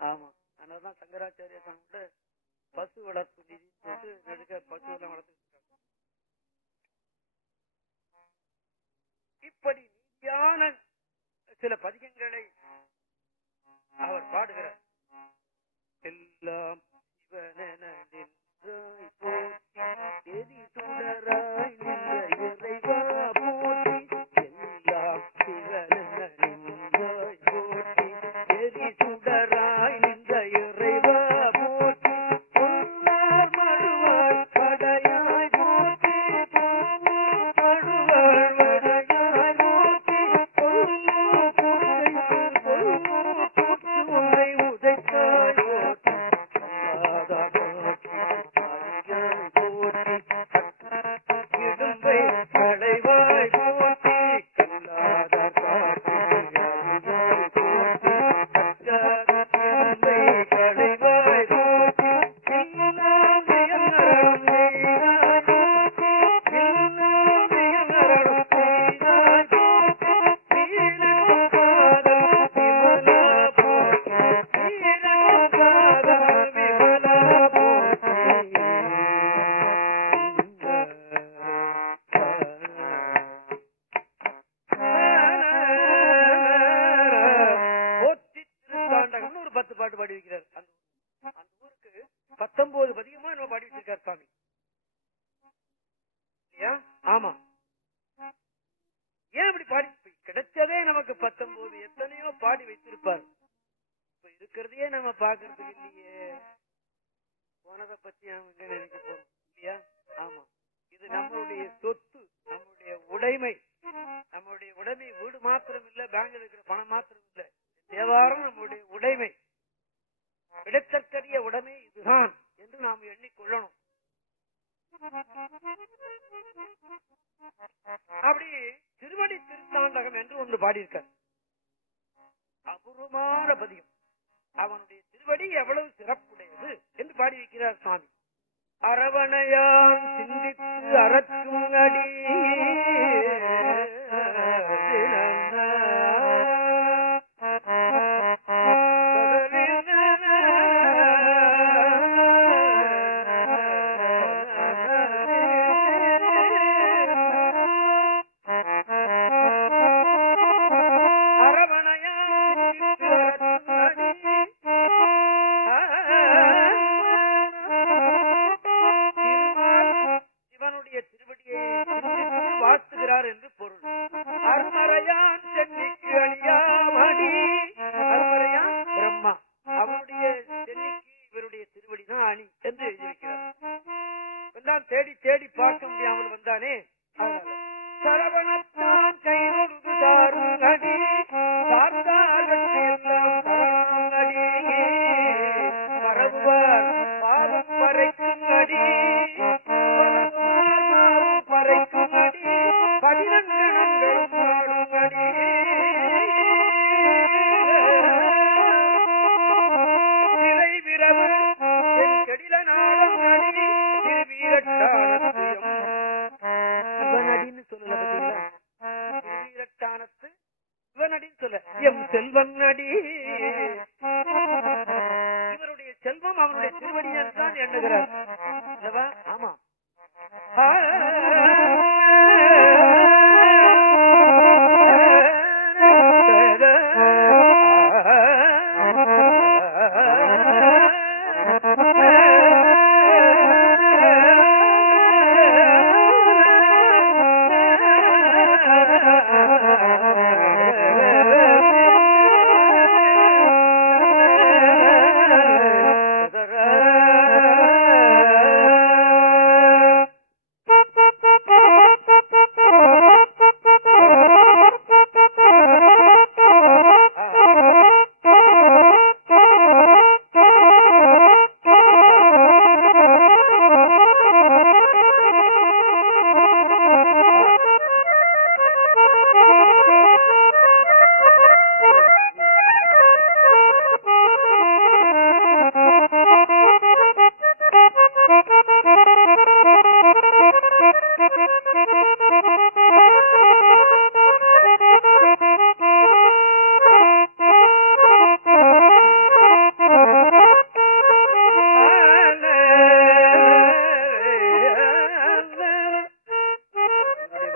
ஆமா. அதனாலதான் சங்கராச்சாரிய சாமியோட பசு வளர்ப்பு நிதி சொல்லிட்டு நெடுக்க பசுவெல்லாம் வளர்த்துட்டு இருக்காங்க. இப்படி நீதியான சில பதிகங்களை அவர் பாடுகிறார். எல்லாம் சிவனென நின்றாய் போற்றி, எரி சுடராய் நின்ற இறைவா போற்றி. எல்லாம் சிவனென நின்றாய் போற்றி, எரி சுடராய் நின்ற இறைவா போற்றி. பொன்னார் மடுவாய் படையாய் போற்றி, மடுவாய் வடையாய் போற்றி. பொன்னார் புதையாய் போற்றி, உன்னை உதைத்தாய் போற்றி. இடும்பை களைவாய் போற்றி, கல்லாதார் காட்டி போற்றி. இடும்பை களைவாய் போற்றி, பின்னாந்தியனரும் நெய்தாய் போற்றி. பின்னாந்தியனரும் நெய்தாய் போற்றி. வீரபாதம் விமலா போற்றி, வீரபாதம் விமலா போற்றி. போற்றி திருத்தாண்டகம்னு ஒரு 10 பாட்டு பாடி வைக்கிறார். அந்த ஊருக்கு 19 பதிகமா நம்ம பாடி வச்சிருக்கார் சாமி. ஆமா. ஏன் இப்படி பாடி கிடைச்சதே நமக்கு 19, எத்தனையோ பாடி வைத்திருப்பார். இப்ப இருக்கிறதையே நம்ம பாக்குறதுக்கு இல்லையே, போனதை பத்தி அவங்க நினைக்க போறோம் இல்லையா? ஆமா. இது நம்மளுடைய சொத்து, நம்மளுடைய உடைமை. நம்மளுடைய உடைமை வீடு மாத்திரம் இல்ல, பேங்க்ல இருக்கிற பணம் மாத்திரம் இல்ல, தேவாரம் நம்முடைய உடைமை. கிடைத்தற்கரிய உடைமை இதுதான் என்று நாம் எண்ணிக்கொள்ளணும். அப்படி திருவடி திருத்தாண்டகம் என்று ஒன்று பாடியிருக்கார். அபூர்வமான பதியம். அவனுடைய திருவடி எவ்வளவு சிறப்புடையது என்று பாடி வைக்கிறார் சுவாமி. அரவணையான் சிந்தித்து அறற்றும் அடி, என்று பொருள். அருமறையான் சென்னிக்கு அழியாமடி. அருமறையான் பிரம்மா, அவருடைய சென்னிக்கு இவருடைய திருவடிதான் அணி என்று எழுதியிருக்கிறார். எல்லாம் தேடி தேடி பார்க்க முடியாமல் வந்தானே. சரவணத்தான் கைகொண்டு தாரும் அடி, சார்ந்தார்கள் எல்லாம் சரணம் அடியே. பரவுவார் பாவம் பறைக்கும் அடி, பறைக்கும் அடி, 12 பாடும் அடி. நிலை விரவு என் செடில நாடம் அடி, திருவீரட்டானத்தையும் இவனடின்னு சொல்லல பார்த்தீங்களா? திருவீரட்டானத்து இவனடின்னு சொல்ல, எம் செல்வன் அடி. இவருடைய செல்வம் அவருடைய திருவடியால் தான் எண்ணுகிறார்.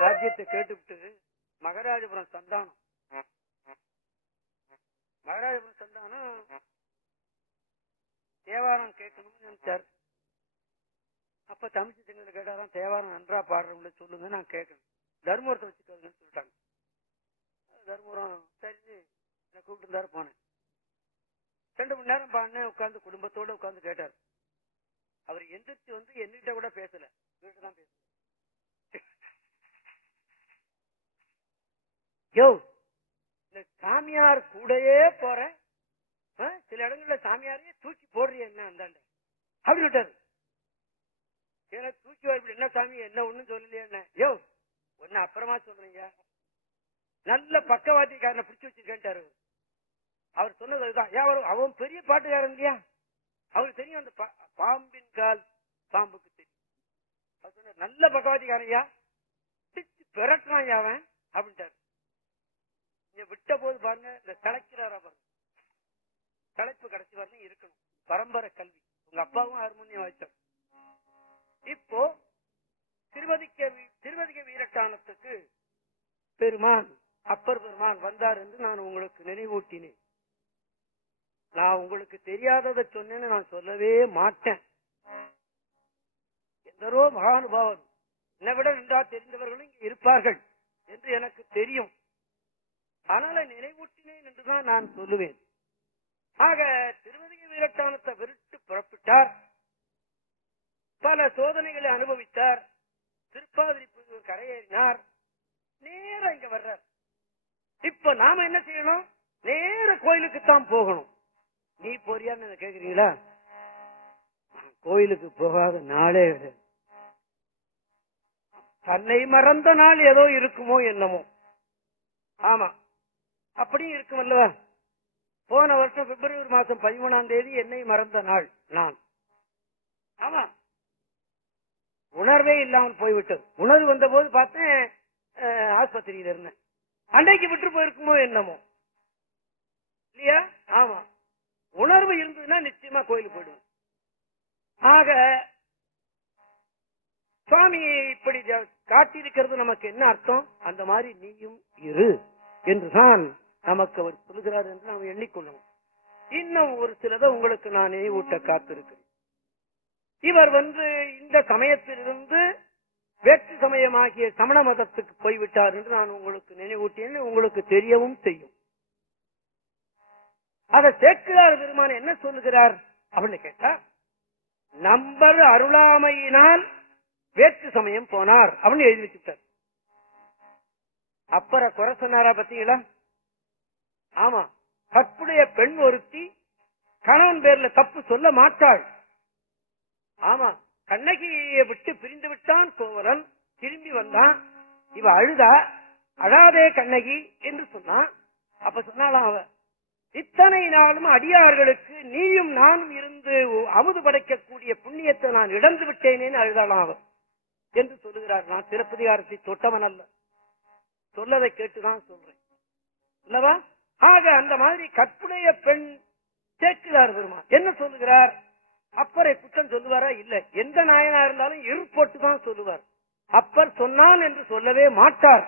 ராஜ்யத்தை கேட்டுவிட்டு மகாராஜபுரம் சந்தானம் தேவாரம் கேட்கணும்னு நினைச்சாரு. அப்ப தமிழ் சிங்கத்துல கேட்டாராம், தேவாரம் நன்றா பாடுறவங்கள சொல்லுங்க, நான் கேட்கணும். தர்மபுரத்தை வச்சுக்கோங்கன்னு சொல்லிட்டாங்க. தர்மபுரம் சரி கூப்பிட்டு இருந்தாரு. போனேன். 2 மணி நேரம் பாடினேன். உட்கார்ந்து குடும்பத்தோட உட்கார்ந்து கேட்டார். அவர் எந்திரிச்சு வந்து என்கிட்ட கூட பேசல, வீட்டுதான் பேசல. யோ, இந்த சாமியார் கூடயே போறேன், சில இடங்கள்ல சாமியாரையே தூக்கி போடுறிய என்ன அந்தாண்ட அப்படி விட்டாரு. ஏன்னா தூக்கி வரப்படி என்ன சாமி என்ன ஒண்ணும் சொல்லலையே என்ன. யோ ஒன்னு அப்புறமா சொல்றீங்க, நல்ல பக்கவாத்தியக்காரனை பிடிச்சு வச்சிருக்கேன்ட்டாரு. அவர் சொன்னது அதுதான். ஏன் அவன் பெரிய பாட்டுக்காரன் இல்லையா, அவருக்கு தெரியும் அந்த பாம்பின் கால் பாம்புக்கு தெரியும். அவர் சொன்ன நல்ல பக்கவாத்தியக்காரையா பிடிச்சு பிறக்கிறான் அவன் அப்படின்ட்டாரு. நீங்க விட்ட போது பாருங்க, இந்த தலைக்கிறாரா பாருங்க, தலைப்பு கடைசி வரணும் இருக்கணும். பரம்பரை கல்வி. உங்க அப்பாவும் ஹார்மோனியம் வாய்ச்சார். இப்போ திருவதிக வீரட்டானத்துக்கு பெருமான் அப்பர் பெருமான் வந்தார் என்று நான் உங்களுக்கு நினைவூட்டினேன். நான் உங்களுக்கு தெரியாததை சொன்னேன்னு நான் சொல்லவே மாட்டேன். எந்தரோ மகானுபாவன் என்னை விட நன்றா தெரிந்தவர்களும் இங்கே இருப்பார்கள் என்று எனக்கு தெரியும். அதனால நினைவூட்டினேன் என்றுதான் நான் சொல்லுவேன். ஆக திருவதிக வீரட்டானத்தை விருட்டு புறப்பட்டார். பல சோதனைகளை அனுபவித்தார். திருப்பாதிரி கரையேறினார். நேர இங்க வர்றார். இப்ப நாம என்ன செய்யணும்? நேர கோயிலுக்குத்தான் போகணும். நீ போறியான்னு கேக்குறீங்களா? கோயிலுக்கு போகாத நாளே கிடையாது. தன்னை மறந்த நாள் ஏதோ இருக்குமோ என்னமோ. ஆமா, அப்படியும் இருக்கும் அல்லவா. போன வருஷம் பிப்ரவரி மாசம் 13ஆம் தேதி என்னை மறந்த நாள் நான். ஆமா, உணர்வே இல்லாமல் போய்விட்டது. உணர்வு வந்த போது பார்த்தேன் ஆஸ்பத்திரியில இருந்தேன். அன்னைக்கு விட்டு போயிருக்குமோ என்னமோ இல்லையா. ஆமா, உணர்வு இருந்ததுன்னா நிச்சயமா கோயிலுக்கு போயிடுவோம். ஆக சுவாமி இப்படி காட்டியிருக்கிறது நமக்கு என்ன அர்த்தம்? அந்த மாதிரி நீயும் இரு என்றுதான் நமக்கு அவர் சொல்கிறார் என்று நாம் எண்ணிக்கொள்ளணும். இன்னும் ஒரு சிலதை உங்களுக்கு நான் நினைவூட்ட காத்திருக்கிறேன். இவர் இந்த சமயத்திலிருந்து வேற்று சமயமாகிய சமண மதத்துக்கு போய்விட்டார் என்று நான் உங்களுக்கு நினைவூட்டினேன். உங்களுக்கு தெரியவும் செய்யும். அதை சேக்கிழார் பெருமான் என்ன சொல்லுகிறார் அப்படின்னு கேட்டா, நம்பர் அருளாமையினால் வேற்று சமயம் போனார் அப்படின்னு எழுதி வச்சுட்டார். அப்பற குறை சொன்னாரா பத்தீங்களா? ஆமா, கற்புடைய பெண் ஒருத்தி கணவன் பேர்ல தப்பு சொல்ல மாட்டாள். ஆமா, கண்ணகியை விட்டு பிரிந்து விட்டான் கோவலன், திரும்பி வந்தான். இவ அழுதா, அழாதே கண்ணகி என்று சொன்னான். அப்ப சொன்னாலாம் அவ, இத்தனை நாளும் அடியார்களுக்கு நீயும் நானும் இருந்து அமுது படைக்கக்கூடிய புண்ணியத்தை நான் இழந்து விட்டேனேன்னு அழுதாலாம் அவ என்று சொல்லுகிறார். நான் சிறப்பதிகாரத்தை தொட்டவன் அல்ல, சொல்லதை கேட்டுதான் சொல்றேன் அல்லவா. ஆக அந்த மாதிரி கற்புடைய பெண் சேக்கிழார் பெருமான் என்ன சொல்லுகிறார்? அப்பரை குற்றம் சொல்லுவாரா? இல்ல, எந்த நாயனா இருந்தாலும் இரு போட்டுதான் சொல்லுவார். அப்பர் சொன்னான் என்று சொல்லவே மாட்டார்.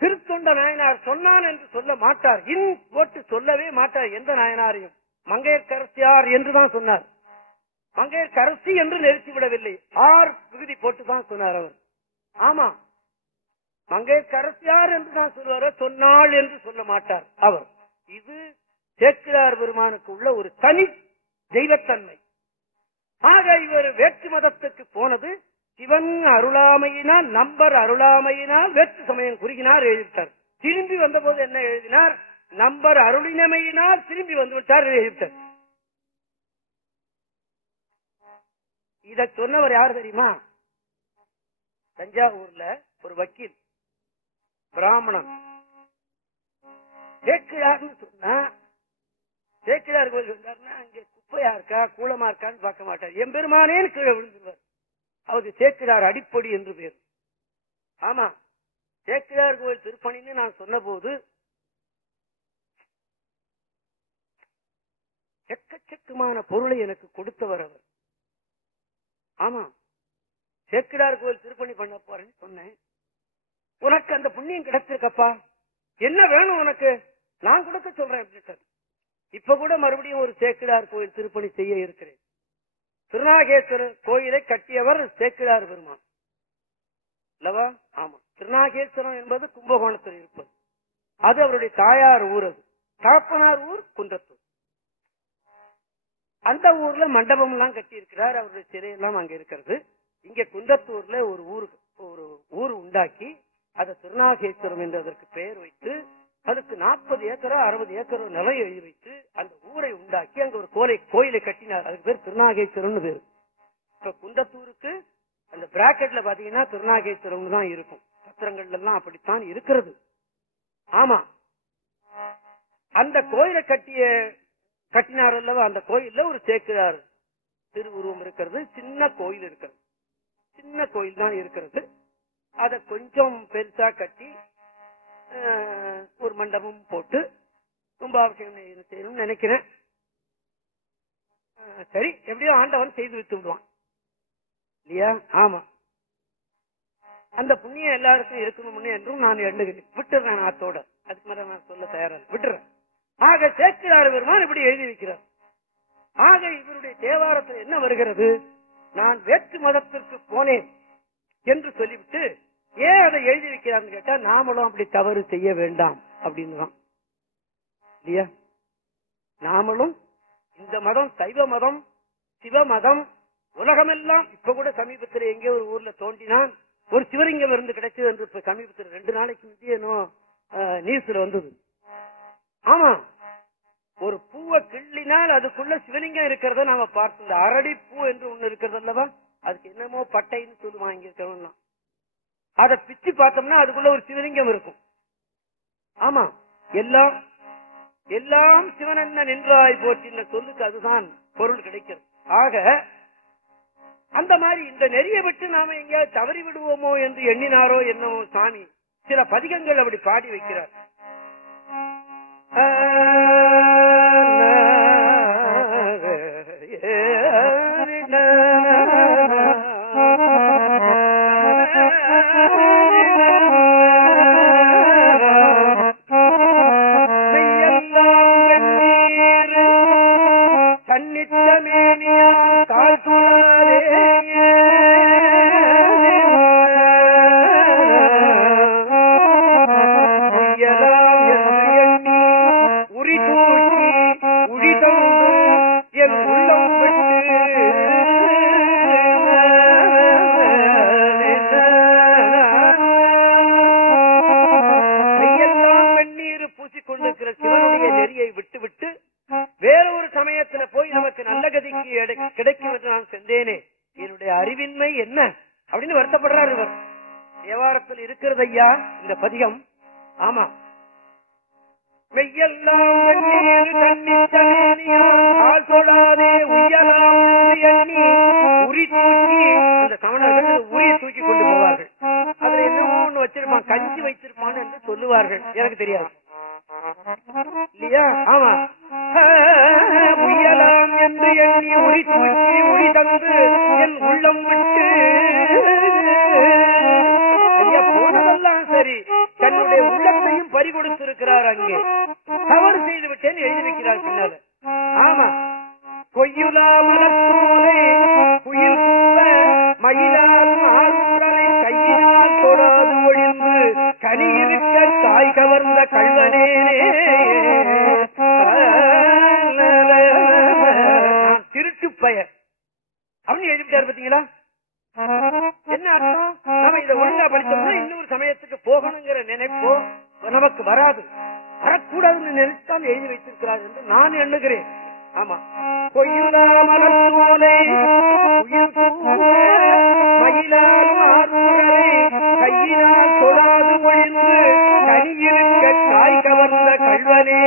திருத்தொண்ட நாயனார் சொன்னான் என்று சொல்ல மாட்டார். இன் போட்டு சொல்லவே மாட்டார் எந்த நாயனாரையும். மங்கையர்க்கரசியார் என்றுதான் சொன்னார். மங்கையர்க்கரசி என்று நிறுத்தி விடவில்லை, ஆர் விகுதி போட்டுதான் சொன்னார் அவர். ஆமா, மங்கையர்க்கரசியார் என்று தான் சொல்வார், சொன்னாள் என்று சொல்ல மாட்டார் அவர். இது சேக்கிழார் பெருமானுக்கு உள்ள ஒரு தனி தெய்வத்தன்மை. ஆக இவர் வேற்று மதத்துக்கு போனது சிவன் அருளாமையினால், நம்பர் அருளாமையினால் வேற்று சமயம் குறுகினார் எழுதிவிட்டார். திரும்பி வந்த போது என்ன எழுதினார்? நம்பர் அருளினமையினால் திரும்பி வந்துவிட்டார் எழுதிவிட்டார். இத சொன்னவர் யார் தெரியுமா? தஞ்சாவூர்ல ஒரு வக்கீல் பிராமணன். சேக்கிழார்னு சொன்னா, சேக்கிழார் கோயில் சொன்னார்னா அங்கே குப்பையா இருக்கா கூலமா இருக்கான்னு பார்க்க மாட்டார். எம்பெருமானேன்னு கீழே விழுந்துருவார். அவருக்கு சேக்கிழார் அடிப்பொடி என்று பேர். ஆமா, சேக்கிழார் கோயில் திருப்பணின்னு நான் சொன்ன போது எக்கச்சக்கமான பொருளை எனக்கு கொடுத்தவர் அவர். ஆமா, சேக்கிடார் கோயில் திருப்பணி பண்ண போறேன்னு சொன்னேன். உனக்கு அந்த புண்ணியம் கிடைச்சிருக்கப்பா, என்ன வேணும் உனக்கு, நான் கொடுக்க சொல்றேன் அப்படின்னு. இப்ப கூட மறுபடியும் ஒரு சேக்கிடார் கோயில் திருப்பணி செய்ய இருக்கிறேன். திருநாகேஸ்வரர் கோயிலை கட்டியவர் சேக்கிடார் பெருமான் அல்லவா? ஆமா. திருநாகேஸ்வரம் என்பது கும்பகோணத்தில் இருப்பது. அது அவருடைய தாயார் ஊர். அது தகப்பனார் ஊர் குன்றத்தூர். அந்த ஊர்ல மண்டபம் எல்லாம் கட்டி இருக்கிறார். அவருடைய சிலையெல்லாம் அங்க இருக்கிறது. இங்க குன்றத்தூர்ல ஒரு ஊர் உண்டாக்கி அதை திருநாகேஸ்வரம் என்று அதற்கு பெயர் வைத்து அதுக்கு 40 ஏக்கரோ 60 ஏக்கரோ நிலம் எழுதி வைத்து அந்த ஊரை உண்டாக்கி அங்க ஒரு கோயிலை கட்டினார். அதுக்கு பேர் திருநாகேஸ்வரம் பேரு. இப்ப குன்றத்தூருக்கு அந்த பிராக்கெட்ல பாத்தீங்கன்னா திருநாகேஸ்வரம் தான் இருக்கும். பத்திரங்கள்ல எல்லாம் அப்படித்தான் இருக்கிறது. ஆமா. அந்த கோயிலை கட்டினார் அல்லவா, அந்த கோயில்ல ஒரு சேக்கிழார் திருவுருவம் இருக்கிறது. சின்ன கோயில் இருக்கிறது. சின்ன கோயில் தான் இருக்கிறது. அதை கொஞ்சம் பெருசா கட்டி ஒரு மண்டபம் போட்டு கும்பாபிஷேகம் செய்யணும்னு நினைக்கிறேன். சரி, எப்படியோ ஆண்டவன் செய்து வைத்து விடுவான் இல்லையா? ஆமா. அந்த புண்ணியம் எல்லாருக்கும் இருக்கணும் என்றும் நான் எண்ணுகிறேன். விட்டுறேன் ஆத்தோட. அதுக்கு மேல நான் சொல்ல தயாராக விட்டுறேன். ஆக சேக்கிழார் பெருமான் இப்படி எழுதி வைக்கிறார். ஆக இவருடைய தேவாரத்தில் என்ன வருகிறது, நான் வேற்று மதத்திற்கு போனேன் என்று சொல்லிவிட்டு ஏன் அதை எழுதி வைக்கிறான்னு கேட்டா, நாமளும் அப்படி தவறு செய்ய வேண்டாம் அப்படின்னு தான் இல்லையா? நாமளும் இந்த மதம், சைவ மதம், சிவ மதம், உலகமெல்லாம் இப்ப கூட சமீபத்தில் எங்கே ஒரு ஊர்ல தோண்டினான் ஒரு சிவலிங்கம் இருந்து கிடைச்சது என்று இப்ப சமீபத்தில் 2 நாளைக்கு முந்தைய நியூஸ்ல வந்தது. ஆமா, ஒரு பூவை கிள்ளினால் அதுக்குள்ள சிவலிங்கம் இருக்கிறத நாம பார்த்தோம். இந்த அரடி பூ என்று ஒண்ணு இருக்கிறது அல்லவா, அதுக்கு என்னமோ பட்டைன்னு சொல்லுவாங்க இங்க இருக்கிறவங்க. அதை பிச்சு பார்த்தோம்னா அதுக்குள்ள ஒரு சிவலிங்கம் இருக்கும். ஆமா, எல்லாம் சிவனென்ன நின்றாய் போற்றின சொல்லுக்கு அதுதான் பொருள் கிடைக்கிறது. ஆக அந்த மாதிரி இந்த நெறியை விட்டு நாம எங்கேயாவது தவறி விடுவோமோ என்று எண்ணினாரோ என்னவோ சாமி சில பதிகங்கள் அப்படி பாடி வைக்கிறார். கிடைக்கும் என்று நான் சென்றேனே, என்னுடைய அறிவின்மை என்ன அப்படின்னு வருத்தப்படுறார் இவர். தேவாரத்தில் இருக்கிறது ஐயா இந்த பதிகம். ஆமா, மெய்யெல்லாம் இந்த சமணர்கள் உரியை தூக்கி கொண்டு போவார்கள். அதுல என்னமோ ஒண்ணு வச்சிருப்பான், கஞ்சி வைத்திருப்பான் என்று சொல்லுவார்கள். எனக்கு தெரியாது இல்லையா? ஆமா, உயலாம் என்று எண்ணி உரி தூக்கி உரி தந்து என் உள்ளம் விட்டு போனதெல்லாம் சரி, தன்னுடைய உள்ளத்தையும் பறி கொடுத்திருக்கிறார். அங்கே தவறு செய்து விட்டேன் எழுதி வைக்கிறார் பின்னால. ஆமா, கொய்யுலா மலத்தூரை குயில் மயிலாரும் ஆறுரை கையினால் தொடாது ஒழிந்து கனி இருக்க தாய் கவர்ந்த கள்ளனேனே திருட்டு பெயர் அப்படின்னு எழுதிவிட்டார். பாத்தீங்களா என்ன அர்த்தம்? நாம இதை ஒழுங்கா படித்தோம்னா இன்னொரு சமயத்துக்கு போகணுங்கிற நினைப்போ நமக்கு வராது. வரக்கூடாதுன்னு நினைத்தான் எழுதி வைத்திருக்கிறார் என்று நான் எண்ணுகிறேன். ஆமா, கொய்யுலா மலத்தூலை மயிலாரும் ஆறுரை கையினால் தொடாது ஒழிந்து கனி இருக்க தாய் கவர்ந்த கள்வனே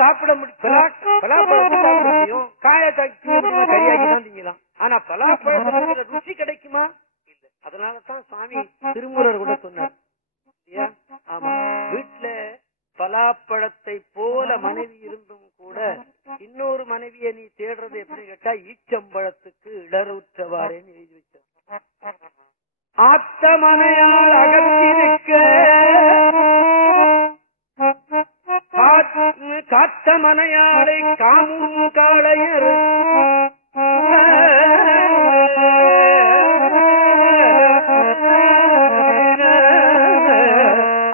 சாப்பிட முடியும், காய கரியாக்கி தான் திங்கலாம். ஆனா பலாப்பழத்துல ருசி கிடைக்குமா? இல்ல. அதனாலதான் சுவாமி திருமூல இன்னொரு மனைவியை நீ தேடுறது எப்படி கேட்டா ஈச்சம்பழத்துக்கு இடருற்றவாறேன்னு எழுதி வச்சார். ஆத்த மனையால் அகத்திருக்க காத்த மனையாளை காமும் காளையர்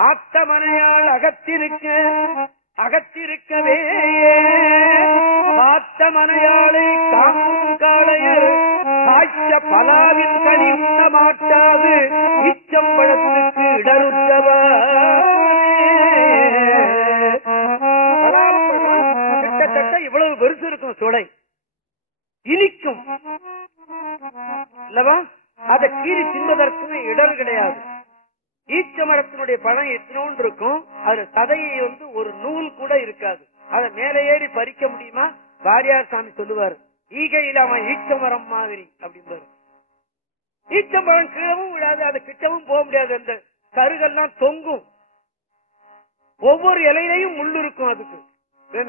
ஆத்த மனையால் அகத்திருக்கவே காத்த மனையாளை காமும் காளையர் காய்ச்ச பலாவின் கனி உண்ண மாட்டாது இச்சம்பழத்துக்கு இடருற்றவர். கிட்டத்தட்ட இவ்வளவு பெருசு இருக்கும் சுளை, இனிக்கும் இல்லவா? அதை கீறி தின்பதற்கு இடர் கிடையாது. ஈச்ச மரத்தினுடைய பழம் எத்தனோன்னு இருக்கும், அதுல சதையை ஒரு நூல் கூட இருக்காது. அதை மேலே ஏறி பறிக்க முடியுமா? வாரியார் சாமி சொல்லுவார், ஈகையில் அவன் ஈச்ச மரம் மாதிரி அப்படின்பாரு. ஈச்சம்பழம் கீழவும் விடாது, அது கிட்டவும் போக முடியாது. அந்த கருகெல்லாம் தொங்கும், ஒவ்வொரு இலையிலையும் முள்ளு இருக்கும். அதுக்கு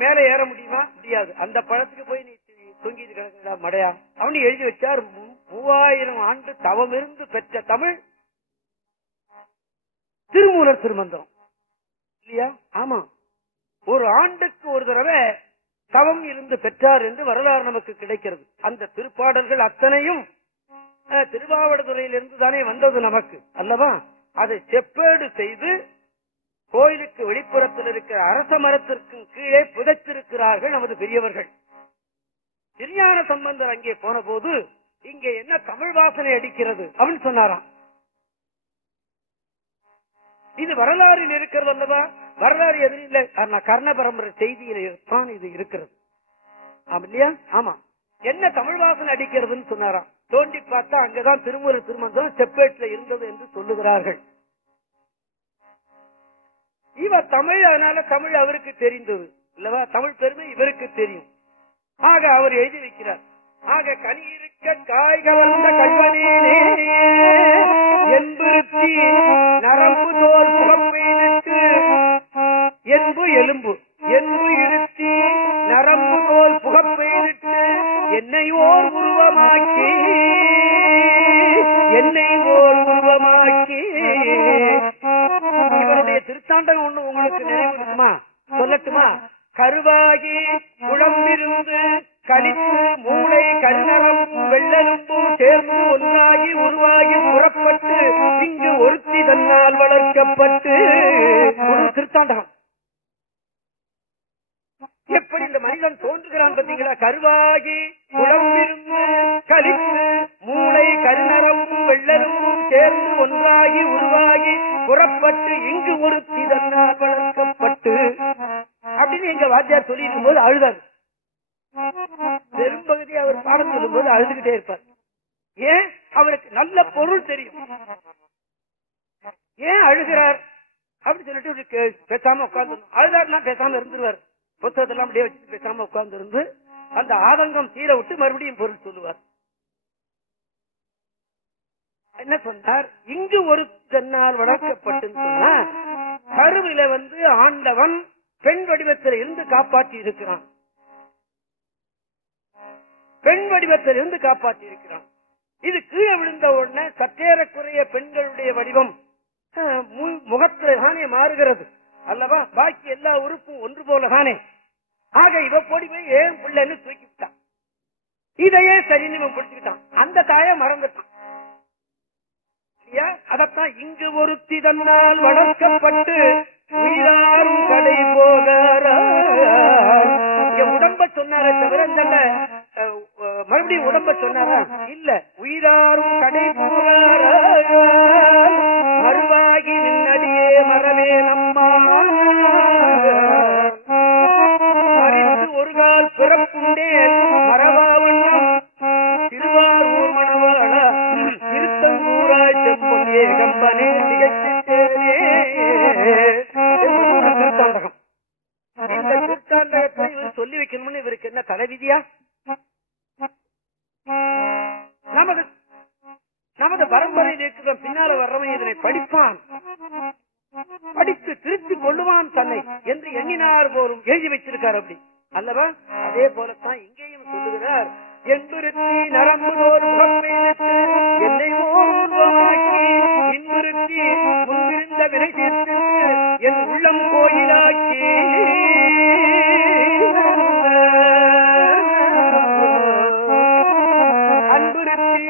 மேல ஏற முடியுமா? முடியாது. அந்த பழத்துக்கு போய் நீ தொங்கிட்டு கிடக்குறா மடையா அவனு எழுதி வச்சார். 3000 ஆண்டு தவம் இருந்து பெற்ற தமிழ் திருமூலர் திருமந்திரம் இல்லையா? ஆமா, ஒரு ஆண்டுக்கு ஒரு தடவை தவம் இருந்து பெற்றார் என்று வரலாறு நமக்கு கிடைக்கிறது. அந்த திருப்பாடல்கள் அத்தனையும் திருவாவடுதுறையிலிருந்து தானே வந்தது நமக்கு அல்லவா? அதை செப்பேடு செய்து கோயிலுக்கு வெளிப்புறத்தில் இருக்கிற அரச மரத்திற்கு கீழே புதைத்திருக்கிறார்கள் நமது பெரியவர்கள். திருஞான சம்பந்தர் அங்கே போன போது இங்கே என்ன தமிழ் வாசனை அடிக்கிறது அப்படின்னு சொன்னாராம். இது வரலாறில் இருக்கிறது அல்லவா? வரலாறு எதுவும் இல்லை, கர்ண பரம்பரை செய்தியில தான் இது இருக்கிறது இல்லையா? ஆமா, என்ன தமிழ் வாசனை அடிக்கிறதுன்னு சொன்னாராம். தோண்டி பார்த்தா அங்கதான் திருமூலர் திருமந்திரம் செப்பேட்ல இருந்தது என்று சொல்லுகிறார்கள். இவர் தமிழ், அதனால தமிழ் அவருக்கு தெரிந்தது இல்லவா? தமிழ் பெருமை இவருக்கு தெரியும். ஆக அவர் எழுதி வைக்கிறார். ஆக கனி இருக்க காய்கள் வந்த கல்வனே என்புத்தி நரம்பு தோல் புகப்பெய்திட்டு என்பு எலும்பு என்பு இருத்தி நரம்பு தோல் புகப்பெய்திட்டு என்னை ஓர் உருவமாக்கி இவருடைய திருத்தாண்டம் ஒண்ணு உங்களுக்கு நினைவு இருக்குமா? சொல்லட்டுமா? கருவாகி குழம்பிருந்து கழித்து மூளை கருநரம்பு வெள்ளெலும்பும் சேர்ந்து ஒன்றாகி உருவாகி புறப்பட்டு இங்கு ஒருத்தி தன்னால் வளர்க்கப்பட்டு ஒரு திருத்தாண்டகம். எப்படி இந்த மனிதன் தோன்றுகிறான் பார்த்தீங்களா? கருவாகி குழம்பிருந்து கழித்து மூளை கருநரம்பும் வெள்ளெலும்பும் சேர்ந்து ஒன்றாகி உருவாகி புறப்பட்டு இங்கு ஒருத்தி தன்னால் வளர்க்கப்பட்டு அப்படின்னு எங்க வாத்தியார் சொல்லி இருக்கும் போது அழுதார். பெரும்பகுதி அவர் பாடம் சொல்லும் போது அழுதுகிட்டே இருப்பார். ஏன்? அவருக்கு நல்ல பொருள் தெரியும். ஏன் அழுகிறார் அப்படின்னு சொல்லிட்டு பேசாம உட்கார்ந்து அழுதாருன்னா பேசாம இருந்துருவார். புத்தகத்தெல்லாம் அப்படியே வச்சுட்டு பேசாம உட்கார்ந்து இருந்து அந்த ஆதங்கம் தீர விட்டு மறுபடியும் பொருள் சொல்லுவார். என்ன சொன்னார்? இங்கு ஒரு தன்னால் வளர்க்கப்பட்டு சொன்னா கருவில ஆண்டவன் பெண் வடிவத்தில் இருந்து காப்பாற்றி இருக்கிறான். பெண் வடிவத்தில் இருந்து காப்பாற்றி இருக்கிறான். இது கீழே விழுந்த உடனே சற்றேறக்குறைய பெண்களுடைய வடிவம் முகத்தில் தானே மாறுகிறது அல்லவா? பாக்கி எல்லா உறுப்பும் ஒன்று போலதானே. ஆக இவ போடி போய் ஏன் பிள்ளைன்னு தூக்கிவிட்டான். இதையே சரின்னு பிடிச்சுக்கிட்டான். அந்த தாயை மறந்துட்டான். அதத்தான் இங்கு ஒருத்தி தன்னால் வளர்க்கப்பட்டு உயிராரும் கடை போகிறார். உடம்ப சொன்னாரே தவிர மறுபடியும் உடம்ப சொன்னாரா? இல்ல. உயிராரும் கடை போகிறார் மறுவாகி நின்னடியே மறவே நம்மா மறித்து ஒரு கால் பிறப்புண்டே மரபாவண்ணம் திருவாரூர் மணவாள திருத்தங்கூராய் செப்பொன் ஏகம்பனே திகழ்ச்சிட்டேனே. திருத்தாண்டகம். இந்த திருத்தாண்டகத்தை இவர் சொல்லி வைக்கணும்னு இவருக்கு என்ன தலைவிதியா? நமது பரம்பரையில் இருக்கிற பின்னால வர்றவன் இதனை படிப்பான், படித்து திருத்திக் கொள்ளுவான் தன்னை என்று எண்ணினார் போரும் எழுதி வச்சிருக்கார். அப்படி அல்லவா? அதே போலத்தான் இங்கேயும் சொல்லுகிறார், என்பிருத்தி நரம்புதோர் புறப்பெய்து என்னை ஓர்வமாக்கி இன்பிருத்தி முன்பிருந்த வினை சேர்த்து என் உள்ளம் கோயிலாக்கி அன்புறுத்தி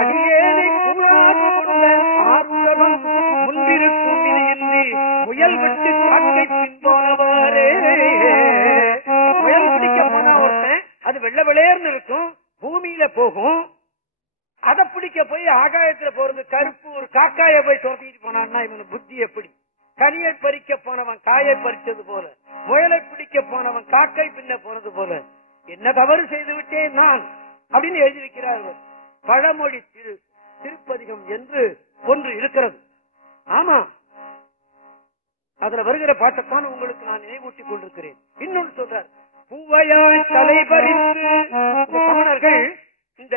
அடியேனை கூடாது கொண்ட ஆர்வம் முன்பிருக்கும் வினையின்றி முயல் விட்டு காக்கை பின்போனவாறே. முயல் பிடிக்க போனா ஒருத்தன் அது வெள்ள வெளையர்னு இருக்கும், பூமியில போகும். அதை பிடிக்க போய் ஆகாயத்துல போறது கருப்பு ஒரு காக்காய போய் துரத்திட்டு போனான்னா இவனு புத்தி எப்படி? கனியை பறிக்க போனவன் காயை பறிச்சது போல, முயலை பிடிக்க போனவன் காக்கை பின்ன போனது போல என்ன தவறு செய்து விட்டேன் நான் அப்படின்னு எழுதி வைக்கிறார்கள். பழமொழி திருப்பதிகம் என்று ஒன்று இருக்கிறது. ஆமா, அதுல வருகிற பாட்டைத்தான் உங்களுக்கு நான் நினைவூட்டிக் கொண்டிருக்கிறேன். இன்னொன்று சொல்றார், பூவையாய் தலை பறித்து சமணர்கள் இந்த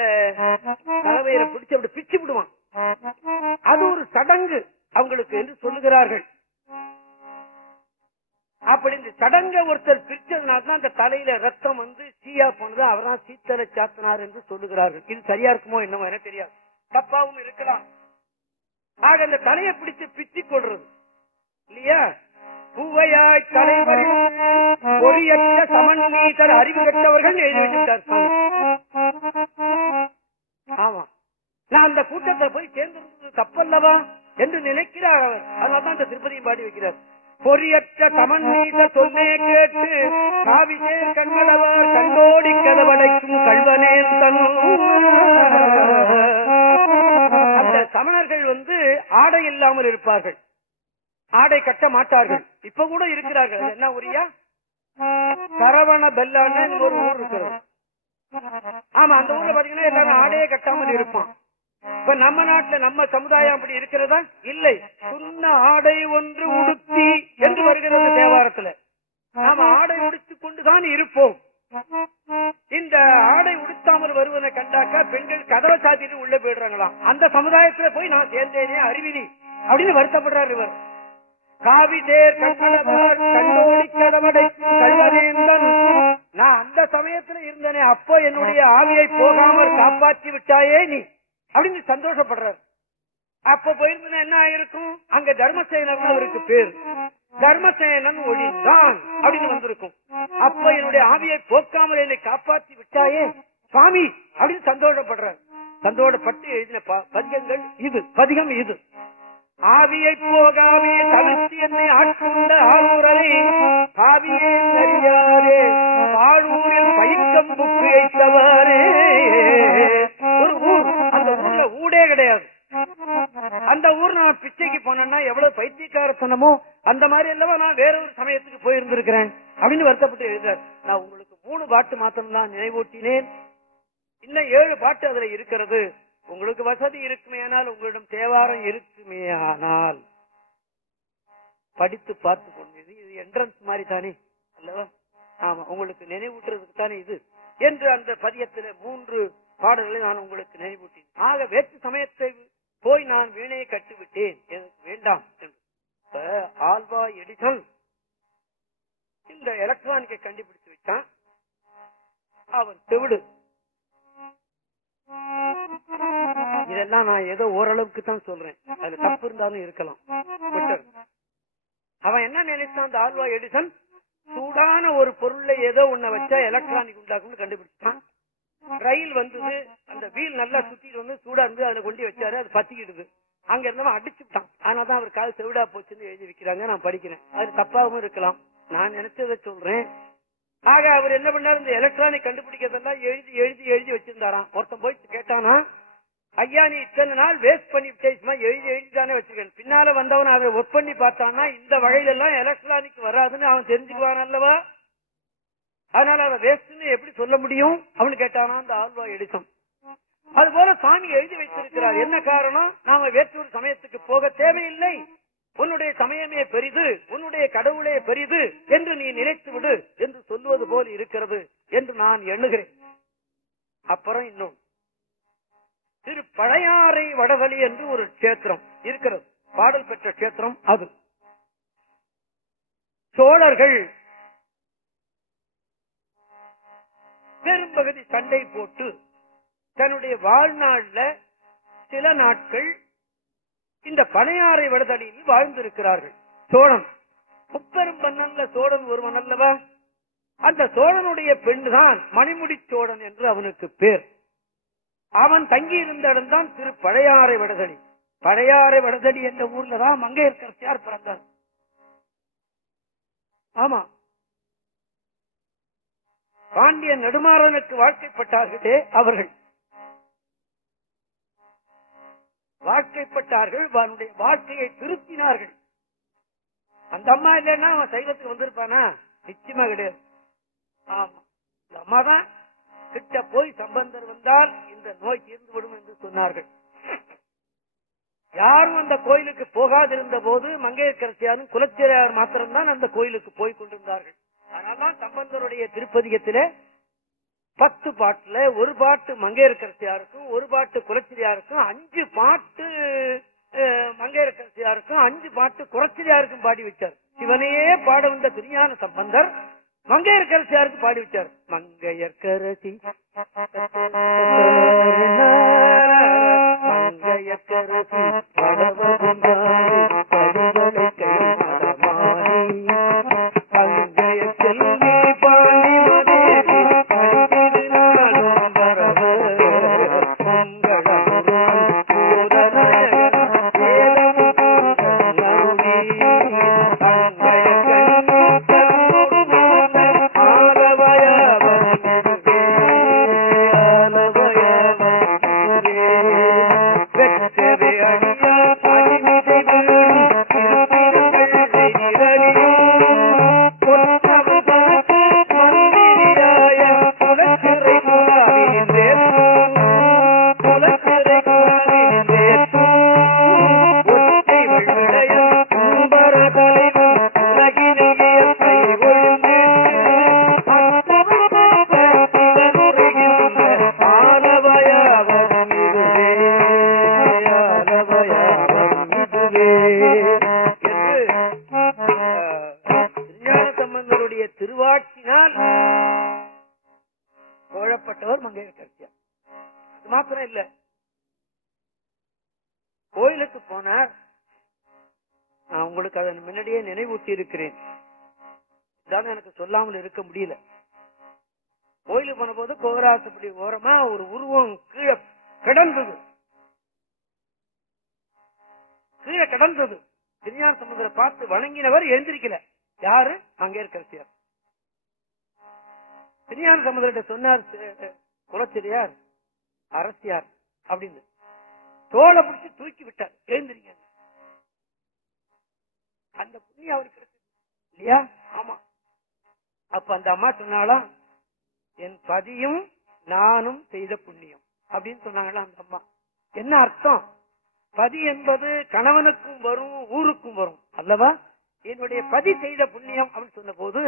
தலைவயரை பிடிச்சு அப்படி பிச்சு விடுவான், அது ஒரு சடங்கு அவங்களுக்கு என்று சொல்லுகிறார்கள். அப்படி இந்த சடங்க ஒருத்தர் பிரிச்சதுனால்தான் அந்த தலையில ரத்தம் வந்து சீயா போனது, அவர்தான் சீத்தலை சாத்தினார் என்று சொல்லுகிறார்கள். இது சரியா இருக்குமோ என்னமோ எனக்கு தெரியாது, தப்பாவும் இருக்கலாம். ஆக அந்த தலையை பிடிச்சு பிச்சு கொள்றது இல்லையா? பூவையாய் தலைவரில் பொறியற்ற சமன்மீதர் அறிவு கற்றவர்கள் எழுதி வச்சுட்டார். ஆமா, நான் அந்த கூட்டத்தை போய் சேர்ந்திருந்தது தப்பல்லவா என்று நினைக்கிறார் அவர். அதனால்தான் அந்த திருப்பதியும் பாடி வைக்கிறார். பொறியற்ற சமன்மீத சொன்னே கேட்டு காவிசேர் கண்மளவர் கண்டோடி கதவடைக்கும் கல்வனே தன். அந்த சமணர்கள் ஆடை இல்லாமல் இருப்பார்கள், ஆடை கட்ட மாட்டார்கள். இப்ப கூட இருக்கிறார்கள். என்ன ஊரியா? சரவண பெல்லான்னு ஒரு ஊர் இருக்கிறது. ஆமா, அந்த ஊர்ல பாத்தீங்கன்னா எல்லாரும் ஆடையே கட்டாமல் இருப்பான். இப்ப நம்ம நாட்டுல நம்ம சமுதாயம் அப்படி இருக்கிறதா? இல்லை. சுண்ண ஆடை ஒன்று உடுத்தி என்று வருகிறது தேவாரத்துல. நாம ஆடை உடுத்திக் கொண்டுதான் இருப்போம். இந்த ஆடை உடுத்தாமல் வருவதை கண்டாக்கா பெண்கள் கதவை சாத்திட்டு உள்ள போயிடுறாங்களாம். அந்த சமுதாயத்துல போய் நான் சேர்ந்தேனே அறிவிலி அப்படின்னு வருத்தப்படுறாரு இவர். காவி தேர் கண்மளவர் கண்டோடி கதவடை கல்வனேந்தன். நான் அந்த சமயத்துல இருந்தனே, அப்போ என்னுடைய ஆவியை போகாமல் காப்பாற்றி விட்டாயே நீ அப்படின்னு சந்தோஷப்படுறாரு. அப்ப போயிருந்தா என்ன ஆயிருக்கும்? அங்க தர்மசேனன் அவருக்கு பேர், தர்மசேனன் ஒழிந்தான் அப்படின்னு வந்திருக்கும். அப்ப என்னுடைய ஆவியை போக்காமல் என்னை காப்பாற்றி விட்டாயே சுவாமி அப்படின்னு சந்தோஷப்படுறாரு. சந்தோஷப்பட்டு எழுதின பதிகங்கள் இது, பதிகம் இது. ஆவியை போகாவே தவிர்த்து என்னை ஆட்கொண்ட ஆரூரனை ஆவியே அறியாதே ஆளூரில் பயிர்க்கம் புக்கு வைத்தவாறே. ஒரு ஊர், அந்த ஊர்ல ஊடே கிடையாது. அந்த ஊர் நான் பிச்சைக்கு போனேன்னா எவ்வளவு பைத்தியக்காரத்தனமோ அந்த மாதிரி எல்லாம் நான் வேற ஒரு சமயத்துக்கு போயிருந்திருக்கிறேன் அப்படின்னு வருத்தப்பட்டு எழுதுறார். நான் உங்களுக்கு 3 பாட்டு மாத்திரம் தான் நினைவூட்டினேன். இன்னும் 7 பாட்டு அதுல இருக்கிறது. உங்களுக்கு வசதி இருக்குமே ஆனால், உங்களிடம் தேவாரம் இருக்குமே ஆனால் படித்து பார்த்து கொண்டது. இது என்ட்ரன்ஸ் மாதிரி தானே அல்லவா? ஆமா, உங்களுக்கு நினைவூட்டுறதுக்கு தானே இது என்று அந்த பதியத்தில் 3 பாடல்களை நான் உங்களுக்கு நினைவூட்டினேன். ஆக வேற்று சமயத்தை போய் நான் வீணையை கட்டுவிட்டேன், எனக்கு வேண்டாம் என்று. ஆல்வா எடிசன் இந்த எலக்ட்ரானிக்கை கண்டுபிடித்து விட்டான். அவன் செவிடு. இதெல்லாம் நான் ஏதோ ஓரளவுக்கு தான் சொல்றேன், அதுல தப்பு இருந்தாலும் இருக்கலாம். அவன் என்ன நினைச்சான்? அந்த ஆல்வா எடிசன் சூடான ஒரு பொருள்ல ஏதோ ஒன்ன வச்சா எலக்ட்ரானிக் உண்டாக்கும்னு கண்டுபிடிச்சான். ரயில் வந்தது, அந்த வீல் நல்லா சுத்திட்டு வந்து சூடா இருந்து அதுல கொண்டு வச்சாரு, அது பத்திக்கிடுது. அங்க இருந்தவன் அடிச்சுட்டான். ஆனாதான் அவர் கால் செவிடா போச்சுன்னு எழுதி வைக்கிறாங்க. நான் படிக்கிறேன், அது தப்பாகவும் இருக்கலாம். நான் நினைச்சதை சொல்றேன். ஆக அவர் என்ன பண்ணாரு? இந்த எலக்ட்ரானிக் கண்டுபிடிக்கிறதெல்லாம் எழுதி எழுதி எழுதி வச்சிருந்தாராம். ஒருத்தன் போய் கேட்டானா, ஐயா நீ இத்தனை நாள் வேஸ்ட் பண்ணிவிட்டேன், எழுதி எழுதிதானே வச்சிருக்கேன். பின்னால வந்தவன் அதை ஒர்க் பண்ணி பார்த்தான்னா இந்த வகையில எல்லாம் எலக்ட்ரானிக் வராதுன்னு அவன் தெரிஞ்சுக்குவான் அல்லவா? அதனால அதை வேஸ்ட்னு எப்படி சொல்ல முடியும் அவனு கேட்டானா அந்த ஆல்வா எடிசன். அது போல சாமி எழுதி வைத்திருக்கிறார். என்ன காரணம்? நாம வேற்றொரு சமயத்துக்கு போக தேவையில்லை, உன்னுடைய சமயமே பெரிது, உன்னுடைய கடவுளே பெரிது என்று நீ நினைத்து விடு என்று சொல்லுவது போல் இருக்கிறது என்று நான் எண்ணுகிறேன். அப்புறம் இன்னும் திரு பழையாறை வடவழி என்று ஒரு கஷேத்திரம் இருக்கிறது, பாடல் பெற்ற கஷேத்திரம். அது சோழர்கள் பெரும்பகுதி சண்டை போட்டு தன்னுடைய வாழ்நாள்ல சில நாட்கள் இந்த பனையாறை வடதடியில் வாழ்ந்திருக்கிறார்கள். சோழன் முப்பெரும் மன்னன்ல சோழன் ஒருவன் அல்லவா? அந்த சோழனுடைய பெண் தான் மணிமுடி சோழன் என்று அவனுக்கு பேர். அவன் தங்கி இருந்த இடம்தான் திரு பழையாறை வடதடி. பழையாறை வடதடி என்ற ஊர்ல தான் மங்கையர்க்கரசியார் பிறந்தார். ஆமா, பாண்டிய நெடுமாறனுக்கு வாழ்க்கைப்பட்டார்களே அவர்கள். வாழ்க்கைப்பட்டார்கள், அவனுடைய வாழ்க்கையை திருத்தினார்கள். அந்த அம்மா இல்லைன்னா அவன் சைவத்துக்கு வந்திருப்பானா? நிச்சயமா கிடையாது. ஆமா, இந்த அம்மா தான் கிட்ட போய் சம்பந்தர் வந்தால் இந்த நோய் தீர்ந்து விடும் என்று சொன்னார்கள். யாரும் அந்த கோயிலுக்கு போகாதிருந்த போது மங்கையர்க்கரசியாரும் குலச்சிறையார் மாத்திரம்தான் அந்த கோயிலுக்கு போய் கொண்டிருந்தார்கள். அதனால்தான் சம்பந்தருடைய திருப்பதிகத்திலே 10 பாட்டுல ஒரு பாட்டு மங்கையர்க்கரசியாருக்கும், ஒரு பாட்டு குலச்சிறையாருக்கும், 5 பாட்டு மங்கையர்க்கரசியாருக்கும், 5 பாட்டு குலச்சிறையாருக்கும் பாடி வச்சார். சிவனையே பாட வந்த திருஞான சம்பந்தர் மங்கையர்க்கரசியாருக்கு பாடி வச்சார். மங்கையர்க்கரசி மங்கையர்க்கரசி திருவாட்சினால் கோழப்பட்டவர் மங்கையர்க்கரசியார். அது மாத்திரம் இல்ல, கோயிலுக்கு போனார். நான் உங்களுக்கு அதன் முன்னாடியே நினைவூட்டி இருக்கிறேன். இதான எனக்கு சொல்லாமல் இருக்க முடியல. கோயிலுக்கு போன போது கோராசப்படி ஓரமா ஒரு உருவம் கீழே கிடந்தது. திருஞான சம்பந்தரை பார்த்து வணங்கினவர் எழுந்திருக்கல. யாரு? மங்கையர்க்கரசியார். திருஞான சம்பந்தர்கிட்ட சொன்னார், குலச்சிறையார் அரசியார் அப்படின்னு. தோலை பிடிச்சு தூக்கி விட்டார், எழுந்திருக்க. அந்த புண்ணியம் அவருக்கு கிடைச்சது இல்லையா? ஆமா. அப்ப அந்த அம்மா சொன்னாலாம், என் பதியும் நானும் செய்த புண்ணியம் அப்படின்னு சொன்னாங்களா அந்த அம்மா. என்ன அர்த்தம்? பதி என்பது கணவனுக்கும் வரும், ஊருக்கும் வரும் அல்லவா? என்னுடைய பதி செய்த புண்ணியம் அப்படின்னு சொன்ன போது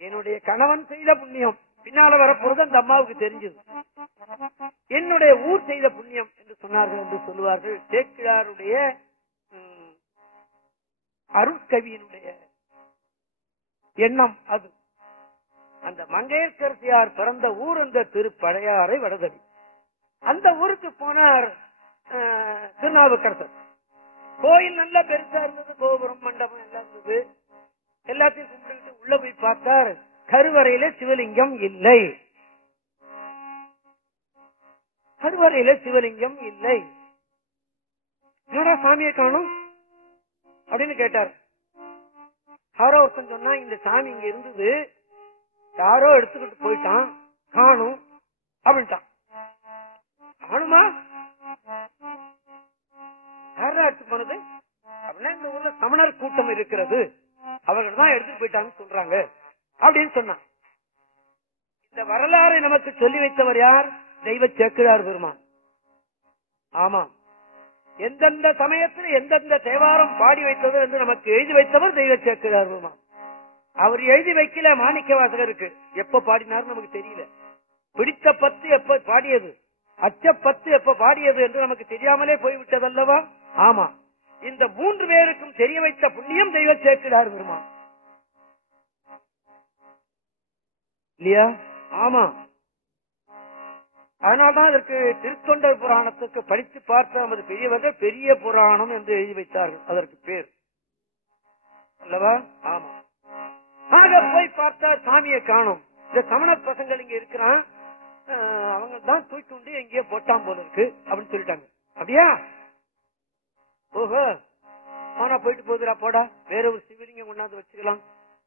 என்னுடைய கணவன் செய்த புண்ணியம் பின்னால வரப்போது அந்த அம்மாவுக்கு தெரிஞ்சது. என்னுடைய ஊர் செய்த புண்ணியம் என்று சொன்னார்கள் என்று சொல்லுவார்கள். சேக்கிழாருடைய அருட்கவியினுடைய எண்ணம் அது. அந்த மங்கையர்க்கரசியார் பிறந்த ஊர் அந்த திருப்பழையாறை வடதடி. அந்த ஊருக்கு போனார் திருநாவுக்கரசர். கோயில் நல்லா பெருசா இருந்தது, கோபுரம் மண்டபம் எல்லாம் இருந்தது. எல்லாத்தையும் கும்பிட்டு உள்ள போய் பார்த்தார், கருவறையில சிவலிங்கம் இல்லை. கருவறையில சிவலிங்கம் இல்லை. என்னடா சாமியை காணும் அப்படின்னு கேட்டார். யாரோ ஒருத்தன் சொன்னா, இந்த சாமி இங்க இருந்தது, யாரோ எடுத்துக்கிட்டு போயிட்டான், காணும் அப்படின்ட்டான். காணுமா? யாரா எடுத்து போனது அப்படின்னா, இந்த ஊர்ல சமணர் கூட்டம் இருக்கிறது, அவர்கள் தான் எடுத்துட்டு போயிட்டாங்கன்னு சொல்றாங்க அப்படின்னு சொன்னான். இந்த வரலாறை நமக்கு சொல்லி வைத்தவர் யார்? தெய்வ சேக்கிழார் பெருமான். ஆமா, எந்தெந்த சமயத்தில் எந்தெந்த தேவாரம் பாடி வைத்தது என்று நமக்கு எழுதி வைத்தவர் தெய்வ சேக்கிழார் பெருமான். அவர் எழுதி வைக்கல மாணிக்க வாசகருக்கு. எப்ப பாடினார் நமக்கு தெரியல. பிடித்த பத்து எப்ப பாடியது, அச்ச பத்து எப்ப பாடியது என்று நமக்கு தெரியாமலே போய்விட்டதல்லவா? ஆமா, இந்த 3 பேருக்கும் தெரிய வைத்த புண்ணியம் தெய்வ சேக்கிழார் பெருமான் இல்லையா? ஆமா, அதனால்தான் இதற்கு திருத்தொண்டர் புராணத்துக்கு படித்து பார்த்த நமது பெரியவர்கள் பெரிய புராணம் என்று எழுதி வைத்தார்கள். அதற்கு பேர் அல்லவா? ஆமா. ஆக போய் பார்த்தா சாமியை காணும். இந்த சமணர் பசங்கள் இங்க இருக்கிறான், அவங்க தான் தூக்கிண்டு எங்கேயோ போட்டான் போல இருக்கு அப்படின்னு சொல்லிட்டாங்க. அப்படியா? ஓஹோ, ஆனா போயிட்டு போகுதுடா, போடா, வேற ஒரு சிவலிங்கம் கொண்டாந்து வச்சுக்கலாம்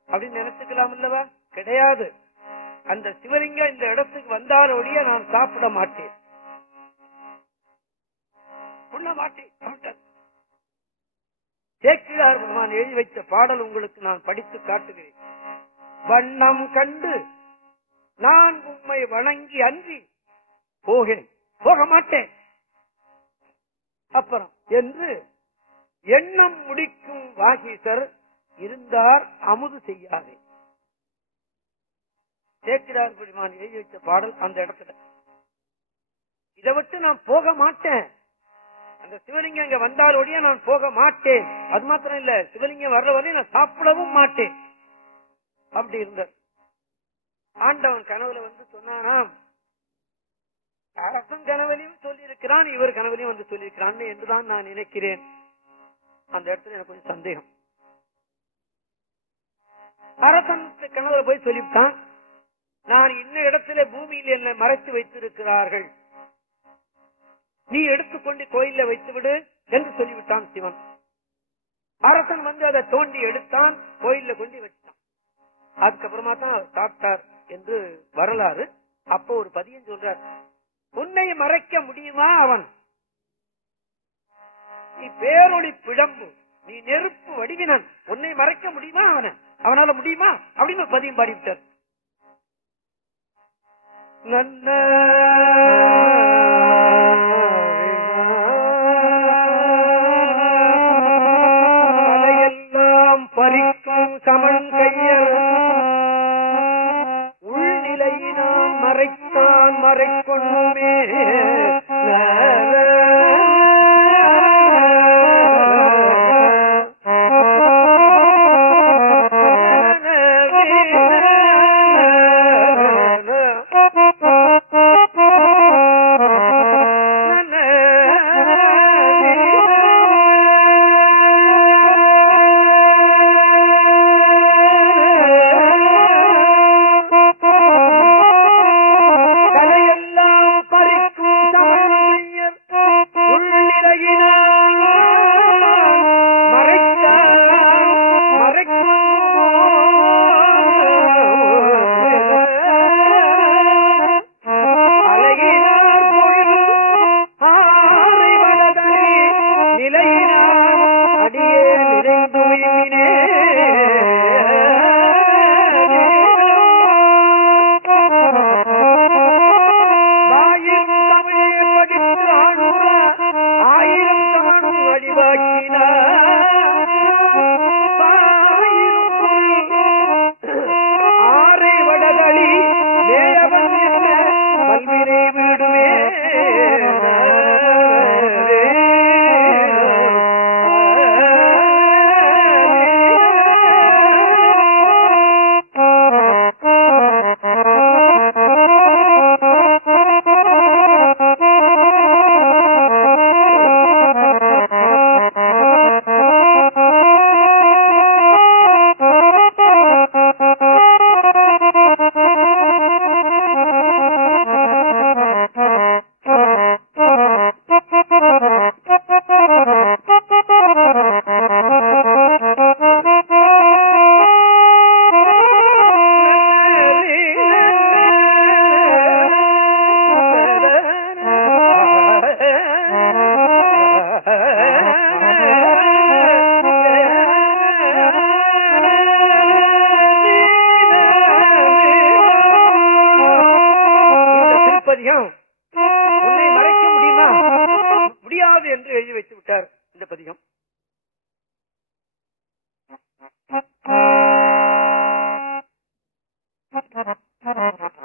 அப்படின்னு நினைச்சுக்கலாம் இல்லவா? கிடையாது. அந்த சிவலிங்கம் இந்த இடத்துக்கு வந்தாலோடைய நான் சாப்பிட மாட்டேன், உண்ண மாட்டேன். சேக்கிழார் பெருமான் எழுதி வைத்த பாடல் உங்களுக்கு நான் படித்து காட்டுகிறேன். வண்ணம் கண்டு நான் உம்மை வணங்கி அன்றி போக மாட்டேன். அப்புறம் என்று எண்ணம் முடிக்கும் வாகீசர் இருந்தார் அமுது செய்யாதே. சேக்கிழார் பெருமான் எழுதி வைத்த பாடல் அந்த இடத்துல. இதை விட்டு நான் போக மாட்டேன், அந்த சிவலிங்கம் இங்க வந்தாலோடைய நான் போக மாட்டேன். அது மாத்திரம் இல்ல, சிவலிங்கம் வர்ற வரையும் நான் சாப்பிடவும் மாட்டேன் அப்படி இருந்தார். ஆண்டவன் கனவுல வந்து சொன்னானாம், அரசன் கனவுலையும் சொல்லி இருக்கிறான், இவர் கனவுலையும் வந்து சொல்லி இருக்கிறான் என்றுதான் நான் நினைக்கிறேன். அந்த இடத்துல எனக்கு கொஞ்சம் சந்தேகம். அரசன் கனவுல போய் சொல்லிவிட்டான், நான் இன்ன இடத்துல பூமியில் என்னை மறைத்து வைத்திருக்கிறார்கள், நீ எடுத்துக்கொண்டு கோயில வைத்து விடு என்று சொல்லிவிட்டான் சிவன். அரசன் வந்து அதை தோண்டி எடுத்தான், கோயில கொண்டு வச்சான். அதுக்கப்புறமா தான் அவர் சாப்பிட்டார் என்று வரலாறு. அப்போ ஒரு பதியம் சொல்றார், உன்னை மறைக்க முடியுமா அவன், நீ பேரொளி பிழம்பு, நீ நெருப்பு வடிவினன், உன்னை மறைக்க முடியுமா அவனால முடியுமா அப்படின்னு பதியம் பாடிவிட்டார். அதையெல்லாம் பறிக்கும் சமன் கையர் உள்நிலையினான் மறைத்தான் மறைக்கொண்டுமே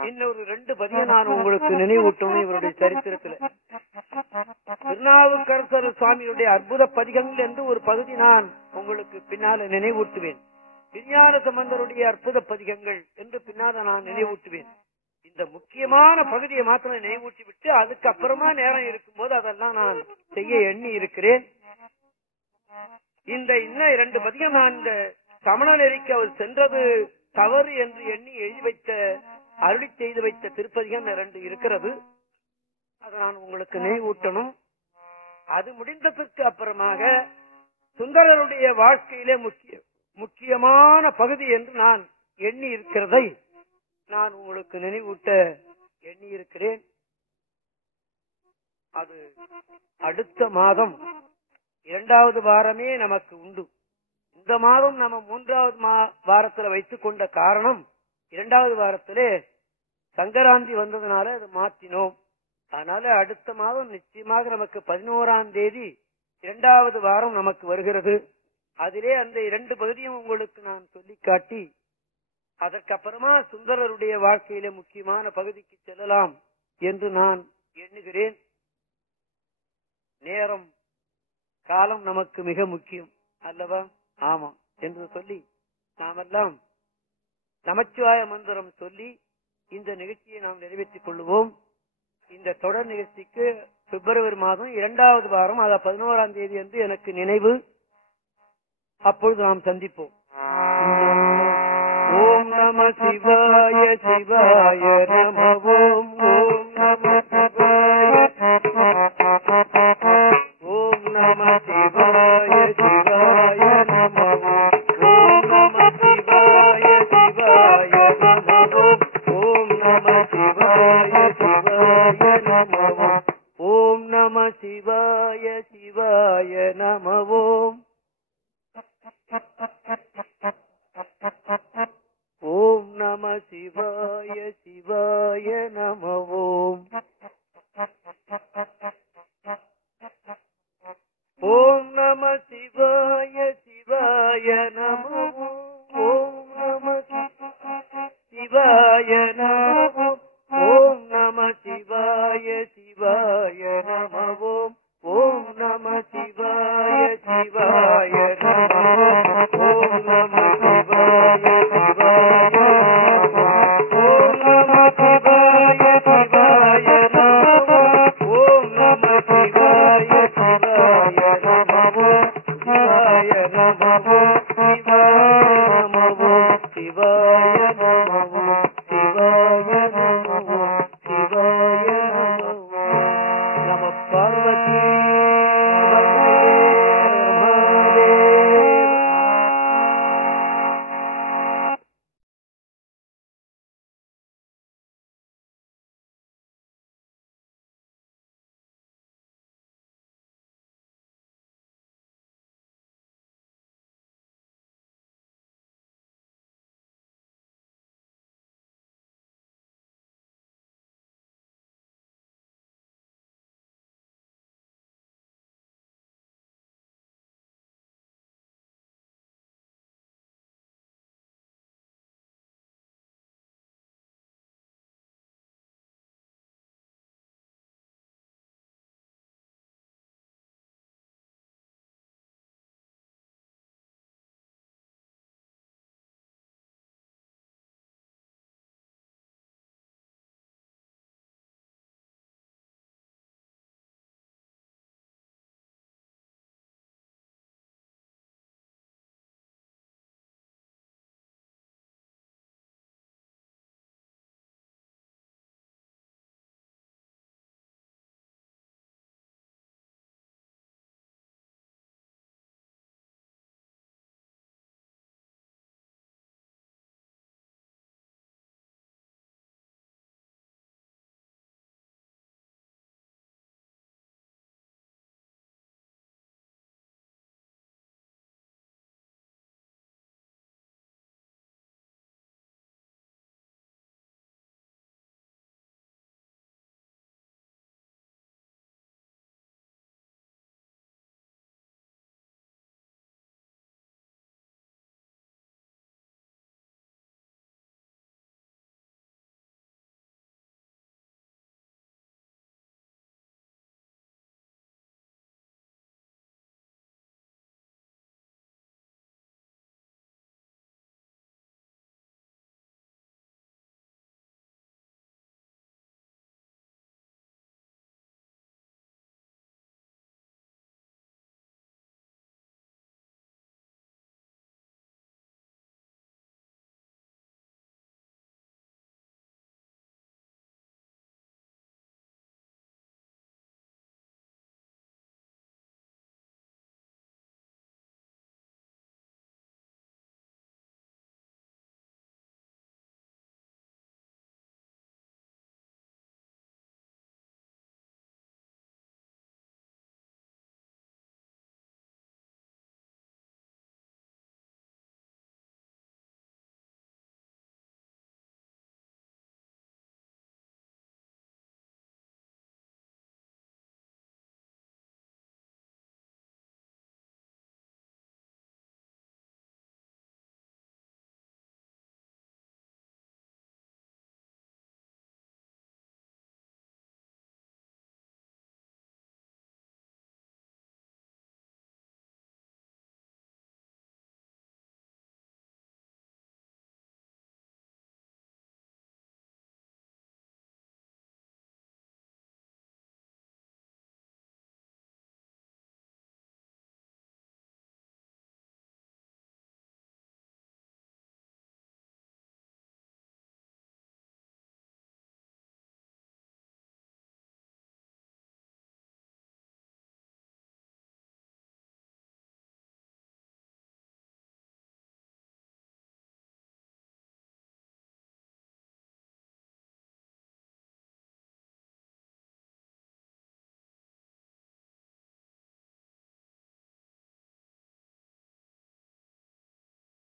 இன்னொரு 2 பதியம் நான் உங்களுக்கு நினைவூட்டணும். இவருடைய சரித்திரத்தில் திருநாவுக்கரசர் சுவாமியுடைய அற்புத பதிகங்கள் என்று ஒரு பகுதி நான் உங்களுக்கு பின்னால நினைவூட்டுவேன். திருஞான சம்பந்தருடைய அற்புத பதிகங்கள் என்று பின்னால நான் நினைவூட்டுவேன். இந்த முக்கியமான பகுதியை மாத்திரம் நினைவூட்டி விட்டு அதுக்கப்புறமா நேரம் இருக்கும்போது அதெல்லாம் நான் செய்ய எண்ணி இருக்கிறேன். இன்னும் 2 பதிகம் நான் இந்த சமண நெறிக்கு அவர் சென்றது தவறு என்று எண்ணி எழுதி வைத்த அருளி செய்து வைத்த திருப்பதிகம் 2 இருக்கிறது. அதை நான் உங்களுக்கு நினைவூட்டணும். அது முடிந்ததற்கு அப்புறமாக சுந்தரருடைய வாழ்க்கையிலே முக்கியமான பகுதி என்று நான் எண்ணி இருக்கிறதை நான் உங்களுக்கு நினைவூட்ட எண்ணி இருக்கிறேன். அது அடுத்த மாதம் 2வது வாரமே நமக்கு உண்டு. இந்த மாதம் நம்ம 3வது வாரத்துல வைத்துக் கொண்ட காரணம் 2வது வாரத்திலே சங்கராந்தி வந்ததுனால அதை மாற்றினோம். அதனால அடுத்த மாதம் நிச்சயமாக நமக்கு 11ஆம் தேதி 2வது வாரம் நமக்கு வருகிறது. அதிலே அந்த 2 பகுதியும் உங்களுக்கு நான் சொல்லி காட்டி அதற்கப்புறமா சுந்தரருடைய வாழ்க்கையில முக்கியமான பகுதிக்கு செல்லலாம் என்று நான் எண்ணுகிறேன். நேரம் காலம் நமக்கு மிக முக்கியம் அல்லவா? ஆமாம் என்று சொல்லி நாமெல்லாம் நமச்சிவாய மந்திரம் சொல்லி இந்த நிகழ்ச்சியை நாம் நிறைவேற்றிக் கொள்வோம். இந்த தொடர் நிகழ்ச்சிக்கு பிப்ரவரி மாதம் 2வது வாரம், அதாவது 11ஆம் தேதி என்று எனக்கு நினைவு. அப்பொழுது நாம் சந்திப்போம். ஓம் நம சிவாய சிவாய நம ஓம். ஓம் நம சிவாய ஓம் நம சிவாய சிவாய நம ஓம். நம சிவாய சிவாய நம ஓம். ஓம் நம சிவாய சிவாய நம ஓம். நம சிவாய சிவாய நம ஓம். ஓம் நம சிவாய சிவாய நம ஓம்.